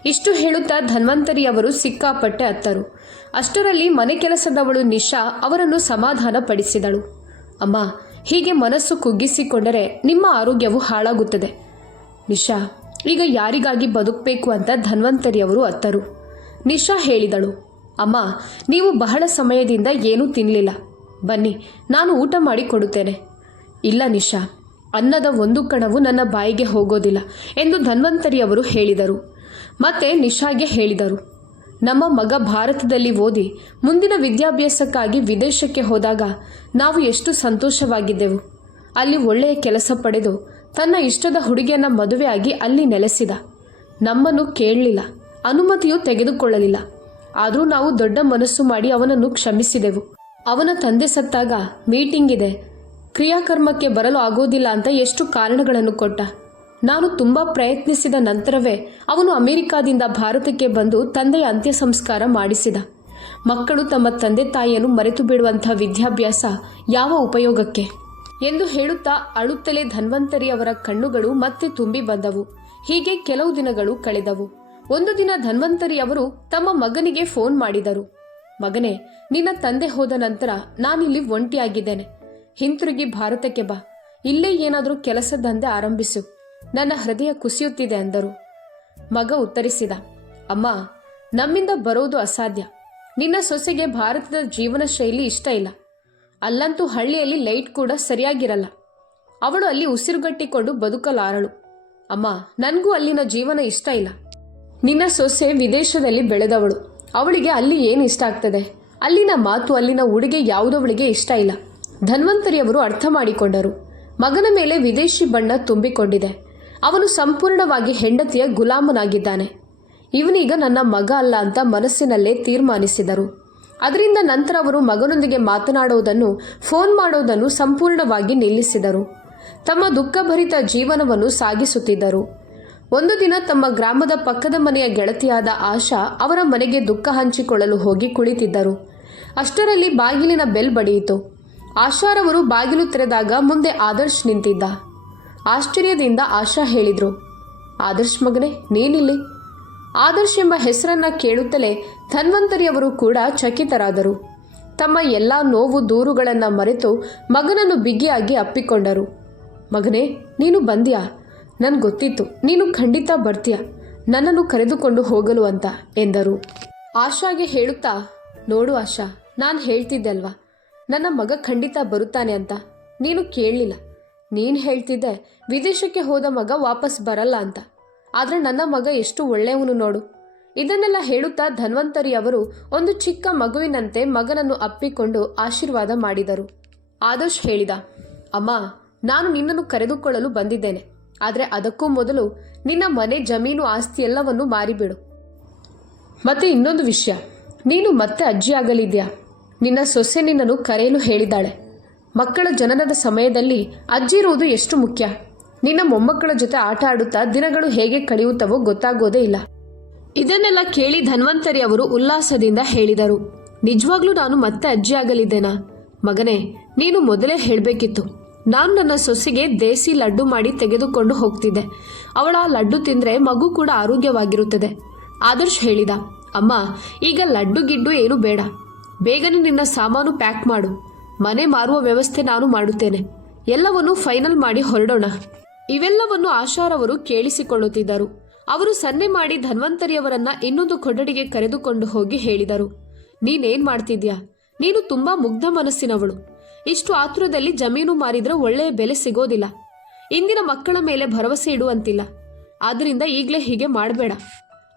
ಇಷ್ಟು ಹೇಳುತ್ತಾ ಧನ್ವಂತರಿಯವರು ಸಿಕ್ಕಾಪಟ್ಟೆ ಅತ್ತರು. ಅಷ್ಟರಲ್ಲಿ ಮನೆ ಕೆಲಸದವಳು ನಿಶಾ ಅವರನ್ನು ಸಮಾಧಾನ ಪಡಿಸಿದಳು. ಅಮ್ಮ, ಹೀಗೆ ಮನಸ್ಸು ಕುಗ್ಗಿಸಿಕೊಂಡರೆ ನಿಮ್ಮ ಆರೋಗ್ಯವು ಹಾಳಾಗುತ್ತದೆ. ನಿಶಾ, ಈಗ ಯಾರಿಗಾಗಿ ಬದುಕಬೇಕು ಅಂತ ಧನ್ವಂತರಿಯವರು ಅತ್ತರು. ನಿಶಾ ಹೇಳಿದಳು, ಅಮ್ಮ, ನೀವು ಬಹಳ ಸಮಯದಿಂದ ಏನೂ ತಿನ್ನಲಿಲ್ಲ. ಬನ್ನಿ, ನಾನು ಊಟ ಮಾಡಿ ಕೊಡುತ್ತೇನೆ. ಇಲ್ಲ ನಿಶಾ, ಅನ್ನದ ಒಂದು ಕಣವು ನನ್ನ ಬಾಯಿಗೆ ಹೋಗೋದಿಲ್ಲ ಎಂದು ಧನ್ವಂತರಿಯವರು ಹೇಳಿದರು. ಮತ್ತೆ ನಿಶಾಗೆ ಹೇಳಿದರು, ನಮ್ಮ ಮಗ ಭಾರತದಲ್ಲಿ ಓದಿ ಮುಂದಿನ ವಿದ್ಯಾಭ್ಯಾಸಕ್ಕಾಗಿ ವಿದೇಶಕ್ಕೆ ಹೋದಾಗ ನಾವು ಎಷ್ಟು ಸಂತೋಷವಾಗಿದ್ದೆವು. ಅಲ್ಲಿ ಒಳ್ಳೆಯ ಕೆಲಸ ಪಡೆದು ತನ್ನ ಇಷ್ಟದ ಹುಡುಗಿಯನ್ನ ಮದುವೆಯಾಗಿ ಅಲ್ಲಿ ನೆಲೆಸಿದ. ನಮ್ಮನ್ನು ಕೇಳಲಿಲ್ಲ, ಅನುಮತಿಯೂ ತೆಗೆದುಕೊಳ್ಳಲಿಲ್ಲ. ಆದರೂ ನಾವು ದೊಡ್ಡ ಮನಸ್ಸು ಮಾಡಿ ಅವನನ್ನು ಕ್ಷಮಿಸಿದೆವು. ಅವನ ತಂದೆ ಸತ್ತಾಗ ಮೀಟಿಂಗ್ ಇದೆ, ಕ್ರಿಯಾಕರ್ಮಕ್ಕೆ ಬರಲು ಆಗೋದಿಲ್ಲ ಅಂತ ಎಷ್ಟು ಕಾರಣಗಳನ್ನು ಕೊಟ್ಟ. ನಾನು ತುಂಬ ಪ್ರಯತ್ನಿಸಿದ ನಂತರವೇ ಅವನು ಅಮೆರಿಕಾದಿಂದ ಭಾರತಕ್ಕೆ ಬಂದು ತಂದೆಯ ಅಂತ್ಯ ಸಂಸ್ಕಾರ ಮಾಡಿಸಿದ. ಮಕ್ಕಳು ತಮ್ಮ ತಂದೆ ತಾಯಿಯನ್ನು ಮರೆತು ಬಿಡುವಂಥ ವಿದ್ಯಾಭ್ಯಾಸ ಯಾವ ಉಪಯೋಗಕ್ಕೆ ಎಂದು ಹೇಳುತ್ತಾ ಅಳುತ್ತಲೇ ಧನ್ವಂತರಿ ಅವರ ಕಣ್ಣುಗಳು ಮತ್ತೆ ತುಂಬಿ ಬಂದವು. ಹೀಗೆ ಕೆಲವು ದಿನಗಳು ಕಳೆದವು. ಒಂದು ದಿನ ಧನ್ವಂತರಿ ಅವರು ತಮ್ಮ ಮಗನಿಗೆ ಫೋನ್ ಮಾಡಿದರು. ಮಗನೇ, ನಿನ್ನ ತಂದೆ ಹೋದ ನಂತರ ನಾನಿಲ್ಲಿ ಒಂಟಿಯಾಗಿದ್ದೇನೆ. ಹಿಂತಿರುಗಿ ಭಾರತಕ್ಕೆ ಬಾ. ಇಲ್ಲೇ ಏನಾದರೂ ಕೆಲಸ ದಂಧೆ ಆರಂಭಿಸು. ನನ್ನ ಹೃದಯ ಕುಸಿಯುತ್ತಿದೆ ಅಂದರು. ಮಗ ಉತ್ತರಿಸಿದ, ಅಮ್ಮ, ನಮ್ಮಿಂದ ಬರೋದು ಅಸಾಧ್ಯ. ನಿನ್ನ ಸೊಸೆಗೆ ಭಾರತದ ಜೀವನ ಶೈಲಿ ಇಷ್ಟ ಇಲ್ಲ. ಅಲ್ಲಂತೂ ಹಳ್ಳಿಯಲ್ಲಿ ಲೈಟ್ ಕೂಡ ಸರಿಯಾಗಿರಲ್ಲ. ಅವಳು ಅಲ್ಲಿ ಉಸಿರುಗಟ್ಟಿಕೊಂಡು ಬದುಕಲಾರಳು. ಅಮ್ಮ, ನನಗೂ ಅಲ್ಲಿನ ಜೀವನ ಇಷ್ಟ ಇಲ್ಲ. ನಿನ್ನ ಸೊಸೆ ವಿದೇಶದಲ್ಲಿ ಬೆಳೆದವಳು. ಅವಳಿಗೆ ಅಲ್ಲಿ ಏನು ಇಷ್ಟ ಆಗ್ತದೆ? ಅಲ್ಲಿನ ಮಾತು, ಅಲ್ಲಿನ ಉಡುಗೆ ಯಾವುದವಳಿಗೆ ಇಷ್ಟ ಇಲ್ಲ. ಧನ್ವಂತರಿಯವರು ಅರ್ಥ ಮಾಡಿಕೊಂಡರು. ಮಗನ ಮೇಲೆ ವಿದೇಶಿ ಬಣ್ಣ ತುಂಬಿಕೊಂಡಿದೆ. ಅವನು ಸಂಪೂರ್ಣವಾಗಿ ಹೆಂಡತಿಯ ಗುಲಾಮನಾಗಿದ್ದಾನೆ. ಇವನೀಗ ನನ್ನ ಮಗ ಅಲ್ಲ ಅಂತ ಮನಸ್ಸಿನಲ್ಲೇ ತೀರ್ಮಾನಿಸಿದರು. ಅದರಿಂದ ನಂತರ ಅವರು ಮಗನೊಂದಿಗೆ ಮಾತನಾಡುವುದನ್ನು, ಫೋನ್ ಮಾಡೋದನ್ನು ಸಂಪೂರ್ಣವಾಗಿ ನಿಲ್ಲಿಸಿದರು. ತಮ್ಮ ದುಃಖಭರಿತ ಜೀವನವನ್ನು ಸಾಗಿಸುತ್ತಿದ್ದರು. ಒಂದು ದಿನ ತಮ್ಮ ಗ್ರಾಮದ ಪಕ್ಕದ ಮನೆಯ ಗೆಳತಿಯಾದ ಆಶಾ ಅವರ ಮನೆಗೆ ದುಃಖ ಹಂಚಿಕೊಳ್ಳಲು ಹೋಗಿ ಕುಳಿತಿದ್ದರು. ಅಷ್ಟರಲ್ಲಿ ಬಾಗಿಲಿನ ಬೆಲ್ ಬಡಿಯಿತು. ಆಶಾರವರು ಬಾಗಿಲು ತೆರೆದಾಗ ಮುಂದೆ ಆದರ್ಶ್ ನಿಂತಿದ್ದ. ಆಶ್ಚರ್ಯದಿಂದ ಆಶಾ ಹೇಳಿದ್ರು, ಆದರ್ಶ್ ಮಗನೇ, ನೀನಿಲ್ಲಿ? ಆದರ್ಶ್ ಎಂಬ ಹೆಸರನ್ನ ಕೇಳುತ್ತಲೇ ಧನ್ವಂತರಿಯವರು ಕೂಡ ಚಕಿತರಾದರು. ತಮ್ಮ ಎಲ್ಲ ನೋವು ದೂರುಗಳನ್ನು ಮರೆತು ಮಗನನ್ನು ಬಿಗಿಯಾಗಿ ಅಪ್ಪಿಕೊಂಡರು. ಮಗನೇ, ನೀನು ಬಂದ್ಯಾ? ನನ್ಗೆ ಗೊತ್ತಿತ್ತು ನೀನು ಖಂಡಿತ ಬರ್ತೀಯ, ನನ್ನನ್ನು ಕರೆದುಕೊಂಡು ಹೋಗಲು ಅಂತ ಎಂದರು. ಆಶಾಗೆ ಹೇಳುತ್ತಾ, ನೋಡು ಆಶಾ, ನಾನು ಹೇಳ್ತಿದ್ದೆ ಅಲ್ವಾ ನನ್ನ ಮಗ ಖಂಡಿತ ಬರುತ್ತಾನೆ ಅಂತ. ನೀನು ಕೇಳಲಿಲ್ಲ. ನೀನು ಹೇಳ್ತಿದ್ದೆ ವಿದೇಶಕ್ಕೆ ಹೋದ ಮಗ ವಾಪಸ್ ಬರಲ್ಲ ಅಂತ. ಆದರೆ ನನ್ನ ಮಗ ಎಷ್ಟು ಒಳ್ಳೆಯವನು ನೋಡು. ಇದನ್ನೆಲ್ಲ ಹೇಳುತ್ತಾ ಧನ್ವಂತರಿ ಅವರು ಒಂದು ಚಿಕ್ಕ ಮಗುವಿನಂತೆ ಮಗನನ್ನು ಅಪ್ಪಿಕೊಂಡು ಆಶೀರ್ವಾದ ಮಾಡಿದರು. ಆದರ್ಶ್ ಹೇಳಿದ, ಅಮ್ಮ, ನಾನು ನಿನ್ನನ್ನು ಕರೆದುಕೊಳ್ಳಲು ಬಂದಿದ್ದೇನೆ. ಆದರೆ ಅದಕ್ಕೂ ಮೊದಲು ನಿನ್ನ ಮನೆ, ಜಮೀನು, ಆಸ್ತಿ ಎಲ್ಲವನ್ನೂ ಮಾರಿಬಿಡು. ಮತ್ತೆ ಇನ್ನೊಂದು ವಿಷಯ, ನೀನು ಮತ್ತೆ ಅಜ್ಜಿಯಾಗಲಿದ್ಯಾ. ನಿನ್ನ ಸೊಸೆ ನಿನ್ನನ್ನು ಕರೆಯಲು ಹೇಳಿದ್ದಾಳೆ. ಮಕ್ಕಳ ಜನನದ ಸಮಯದಲ್ಲಿ ಅಜ್ಜಿ ಇರುವುದು ಎಷ್ಟು ಮುಖ್ಯ. ನಿನ್ನ ಮೊಮ್ಮಕ್ಕಳ ಜೊತೆ ಆಟ ಆಡುತ್ತಾ ದಿನಗಳು ಹೇಗೆ ಕಳೆಯುತ್ತವೋ ಗೊತ್ತಾಗೋದೇ ಇಲ್ಲ. ಇದನ್ನೆಲ್ಲ ಕೇಳಿ ಧನ್ವಂತರಿ ಅವರು ಉಲ್ಲಾಸದಿಂದ ಹೇಳಿದರು. ನಿಜವಾಗ್ಲೂ ನಾನು ಮತ್ತೆ ಅಜ್ಜಿಯಾಗಲಿದ್ದೇನಾ? ಮಗನೇ, ನೀನು ಮೊದಲೇ ಹೇಳಬೇಕಿತ್ತು. ನಾನು ನನ್ನ ಸೊಸೆಗೆ ದೇಸಿ ಲಡ್ಡು ಮಾಡಿ ತೆಗೆದುಕೊಂಡು ಹೋಗ್ತಿದ್ದೆ. ಅವಳ ಆ ಲಡ್ಡು ತಿಂದರೆ ಮಗು ಕೂಡ ಆರೋಗ್ಯವಾಗಿರುತ್ತದೆ. ಆದರ್ಶ್ ಹೇಳಿದ, ಅಮ್ಮ, ಈಗ ಲಡ್ಡು ಗಿಡ್ಡು ಏನು ಬೇಡ. ಬೇಗನೆ ನಿನ್ನ ಸಾಮಾನು ಪ್ಯಾಕ್ ಮಾಡು. ಮನೆ ಮಾರುವ ವ್ಯವಸ್ಥೆ ನಾನು ಮಾಡುತ್ತೇನೆ. ಎಲ್ಲವನ್ನೂ ಫೈನಲ್ ಮಾಡಿ ಹೊರಡೋಣ. ಇವೆಲ್ಲವನ್ನು ಆಶಾರವರು ಕೇಳಿಸಿಕೊಳ್ಳುತ್ತಿದ್ದರು. ಅವರು ಸನ್ನೆ ಮಾಡಿ ಧನ್ವಂತರಿಯವರನ್ನ ಇನ್ನೊಂದು ಕೊಠಡಿಗೆ ಕರೆದುಕೊಂಡು ಹೋಗಿ ಹೇಳಿದರು, ನೀನೇನ್ ಮಾಡ್ತಿದ್ಯಾ? ನೀನು ತುಂಬಾ ಮುಗ್ಧ ಮನಸ್ಸಿನವಳು. ಇಷ್ಟು ಆತುರದಲ್ಲಿ ಜಮೀನು ಮಾರಿದ್ರೆ ಒಳ್ಳೆಯ ಬೆಲೆ ಸಿಗೋದಿಲ್ಲ. ಇಂದಿನ ಮಕ್ಕಳ ಮೇಲೆ ಭರವಸೆ ಇಡುವಂತಿಲ್ಲ. ಆದ್ರಿಂದ ಈಗಲೇ ಹೀಗೆ ಮಾಡಬೇಡ.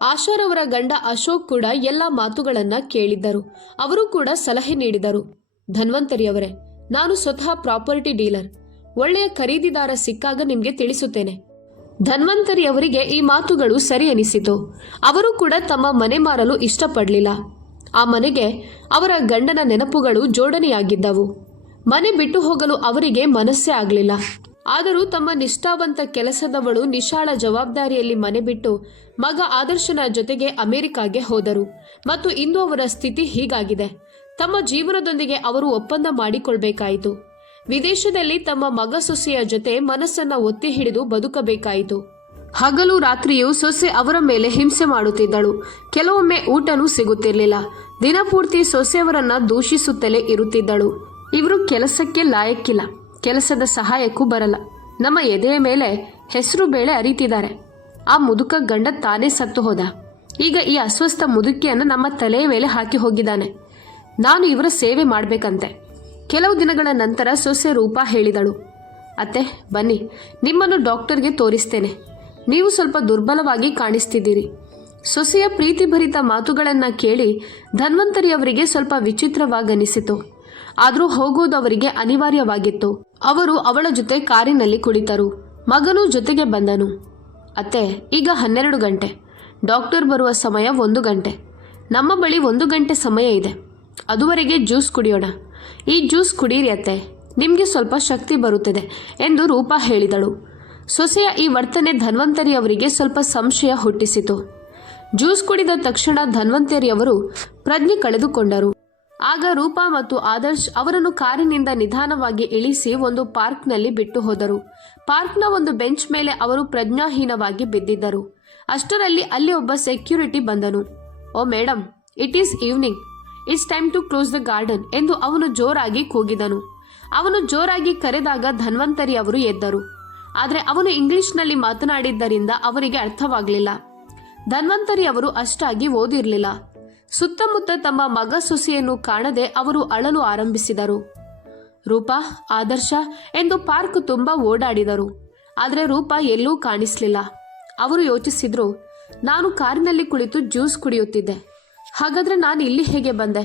ಆಶಾರವರ ಗಂಡ ಅಶೋಕ್ ಕೂಡ ಎಲ್ಲ ಮಾತುಗಳನ್ನ ಕೇಳಿದ್ದರು. ಅವರು ಕೂಡ ಸಲಹೆ ನೀಡಿದರು. ಧನ್ವಂತರಿಯವರೇ, ನಾನು ಸ್ವತಃ ಪ್ರಾಪರ್ಟಿ ಡೀಲರ್. ಒಳ್ಳೆಯ ಖರೀದಿದಾರ ಸಿಕ್ಕಾಗ ನಿಮ್ಗೆ ತಿಳಿಸುತ್ತೇನೆ. ಧನ್ವಂತರಿ ಅವರಿಗೆ ಈ ಮಾತುಗಳು ಸರಿ ಅನಿಸಿತು. ಅವರು ಕೂಡ ತಮ್ಮ ಮನೆ ಮಾರಲು ಇಷ್ಟಪಡಲಿಲ್ಲ. ಆ ಮನೆಗೆ ಅವರ ಗಂಡನ ನೆನಪುಗಳು ಜೋಡಣೆಯಾಗಿದ್ದವು. ಮನೆ ಬಿಟ್ಟು ಹೋಗಲು ಅವರಿಗೆ ಮನಸ್ಸೇ ಆಗಲಿಲ್ಲ. ಆದರೂ ತಮ್ಮ ನಿಷ್ಠಾವಂತ ಕೆಲಸದವಳು ನಿಶಾಳ ಜವಾಬ್ದಾರಿಯಲ್ಲಿ ಮನೆ ಬಿಟ್ಟು ಮಗ ಆದರ್ಶನ ಜೊತೆಗೆ ಅಮೆರಿಕಾಗೆ ಹೋದರು. ಮತ್ತು ಇಂದು ಅವರ ಸ್ಥಿತಿ ಹೀಗಾಗಿದೆ. ತಮ್ಮ ಜೀವನದೊಂದಿಗೆ ಅವರು ಒಪ್ಪಂದ ಮಾಡಿಕೊಳ್ಬೇಕಾಯಿತು. ವಿದೇಶದಲ್ಲಿ ತಮ್ಮ ಮಗ ಸೊಸೆಯ ಜೊತೆ ಮನಸ್ಸನ್ನ ಒತ್ತಿ ಹಿಡಿದು ಬದುಕಬೇಕಾಯಿತು. ಹಗಲು ರಾತ್ರಿಯೂ ಸೊಸೆ ಅವರ ಮೇಲೆ ಹಿಂಸೆ ಮಾಡುತ್ತಿದ್ದಳು. ಕೆಲವೊಮ್ಮೆ ಊಟನೂ ಸಿಗುತ್ತಿರಲಿಲ್ಲ. ದಿನಪೂರ್ತಿ ಸೊಸೆಯವರನ್ನ ದೂಷಿಸುತ್ತಲೇ ಇರುತ್ತಿದ್ದಳು. ಇವರು ಕೆಲಸಕ್ಕೆ ಲಾಯಕ್ಕಿಲ್ಲ, ಕೆಲಸದ ಸಹಾಯಕ್ಕೂ ಬರಲ್ಲ, ನಮ್ಮ ಎದೆಯ ಮೇಲೆ ಹೆಸರು ಬೇಳೆ ಅರಿತಿದ್ದಾರೆ. ಆ ಮುದುಕ ಗಂಡ ತಾನೇ ಸತ್ತು ಹೋದ. ಈಗ ಈ ಅಸ್ವಸ್ಥ ಮುದುಕಿಯನ್ನು ನಮ್ಮ ತಲೆಯ ಮೇಲೆ ಹಾಕಿ ಹೋಗಿದ್ದಾನೆ. ನಾನು ಇವರ ಸೇವೆ ಮಾಡಬೇಕಂತೆ. ಕೆಲವು ದಿನಗಳ ನಂತರ ಸೊಸೆ ರೂಪಾ ಹೇಳಿದಳು, ಅತ್ತೆ ಬನ್ನಿ, ನಿಮ್ಮನ್ನು ಡಾಕ್ಟರ್ಗೆ ತೋರಿಸ್ತೇನೆ. ನೀವು ಸ್ವಲ್ಪ ದುರ್ಬಲವಾಗಿ ಕಾಣಿಸ್ತಿದ್ದೀರಿ. ಸೊಸೆಯ ಪ್ರೀತಿಭರಿತ ಮಾತುಗಳನ್ನು ಕೇಳಿ ಧನ್ವಂತರಿಯವರಿಗೆ ಸ್ವಲ್ಪ ವಿಚಿತ್ರವಾಗನಿಸಿತು. ಆದರೂ ಹೋಗೋದು ಅವರಿಗೆ ಅನಿವಾರ್ಯವಾಗಿತ್ತು. ಅವರು ಅವಳ ಜೊತೆ ಕಾರಿನಲ್ಲಿ ಕುಳಿತರು. ಮಗನೂ ಜೊತೆಗೆ ಬಂದನು. ಅತ್ತೆ, ಈಗ 12 ಗಂಟೆ. ಡಾಕ್ಟರ್ ಬರುವ ಸಮಯ 1 ಗಂಟೆ. ನಮ್ಮ ಬಳಿ 1 ಗಂಟೆ ಸಮಯ ಇದೆ. ಅದುವರೆಗೆ ಜ್ಯೂಸ್ ಕುಡಿಯೋಣ. ಈ ಜ್ಯೂಸ್ ಕುಡೀರಿ ಅತ್ತೆ, ನಿಮಗೆ ಸ್ವಲ್ಪ ಶಕ್ತಿ ಬರುತ್ತದೆ ಎಂದು ರೂಪಾ ಹೇಳಿದಳು. ಸೊಸೆಯ ಈ ವರ್ತನೆ ಧನ್ವಂತರಿಯವರಿಗೆ ಸ್ವಲ್ಪ ಸಂಶಯ ಹುಟ್ಟಿಸಿತು. ಜ್ಯೂಸ್ ಕುಡಿದ ತಕ್ಷಣ ಧನ್ವಂತರಿಯವರು ಪ್ರಜ್ಞೆ ಕಳೆದುಕೊಂಡರು. ಆಗ ರೂಪಾ ಮತ್ತು ಆದರ್ಶ್ ಅವರನ್ನು ಕಾರಿನಿಂದ ನಿಧಾನವಾಗಿ ಇಳಿಸಿ ಒಂದು ಪಾರ್ಕ್ನಲ್ಲಿ ಬಿಟ್ಟು ಹೋದರು. ಪಾರ್ಕ್ನ ಒಂದು ಬೆಂಚ್ ಮೇಲೆ ಅವರು ಪ್ರಜ್ಞಾಹೀನವಾಗಿ ಬಿದ್ದಿದ್ದರು. ಅಷ್ಟರಲ್ಲಿ ಅಲ್ಲಿ ಒಬ್ಬ ಸೆಕ್ಯೂರಿಟಿ ಬಂದನು. Oh madam, it is evening, it's time to close the garden ಎಂದು ಅವನು ಜೋರಾಗಿ ಕೂಗಿದನು. ಅವನು ಜೋರಾಗಿ ಕರೆದಾಗ ಧನ್ವಂತರಿ ಅವರು ಎದ್ದರು. ಆದರೆ ಅವನು ಇಂಗ್ಲಿಷ್ನಲ್ಲಿ ಮಾತನಾಡಿದ್ದರಿಂದ ಅವರಿಗೆ ಅರ್ಥವಾಗಲಿಲ್ಲ. ಧನ್ವಂತರಿ ಅವರು ಅಷ್ಟಾಗಿ ಓದಿರಲಿಲ್ಲ. ಸುತ್ತಮುತ್ತ ತಮ್ಮ ಮಗ ಸೊಸೆಯನ್ನು ಕಾಣದೆ ಅವರು ಅಳಲು ಆರಂಭಿಸಿದರು. ರೂಪಾ, ಆದರ್ಶ ಎಂದು ಪಾರ್ಕ್ ತುಂಬ ಓಡಾಡಿದರು. ಆದರೆ ರೂಪಾ ಎಲ್ಲೂ ಕಾಣಿಸಲಿಲ್ಲ. ಅವರು ಯೋಚಿಸಿದ್ರು, ನಾನು ಕಾರಿನಲ್ಲಿ ಕುಳಿತು ಜ್ಯೂಸ್ ಕುಡಿಯುತ್ತಿದ್ದೆ, ಹಾಗಾದ್ರೆ ನಾನು ಇಲ್ಲಿ ಹೇಗೆ ಬಂದೆ?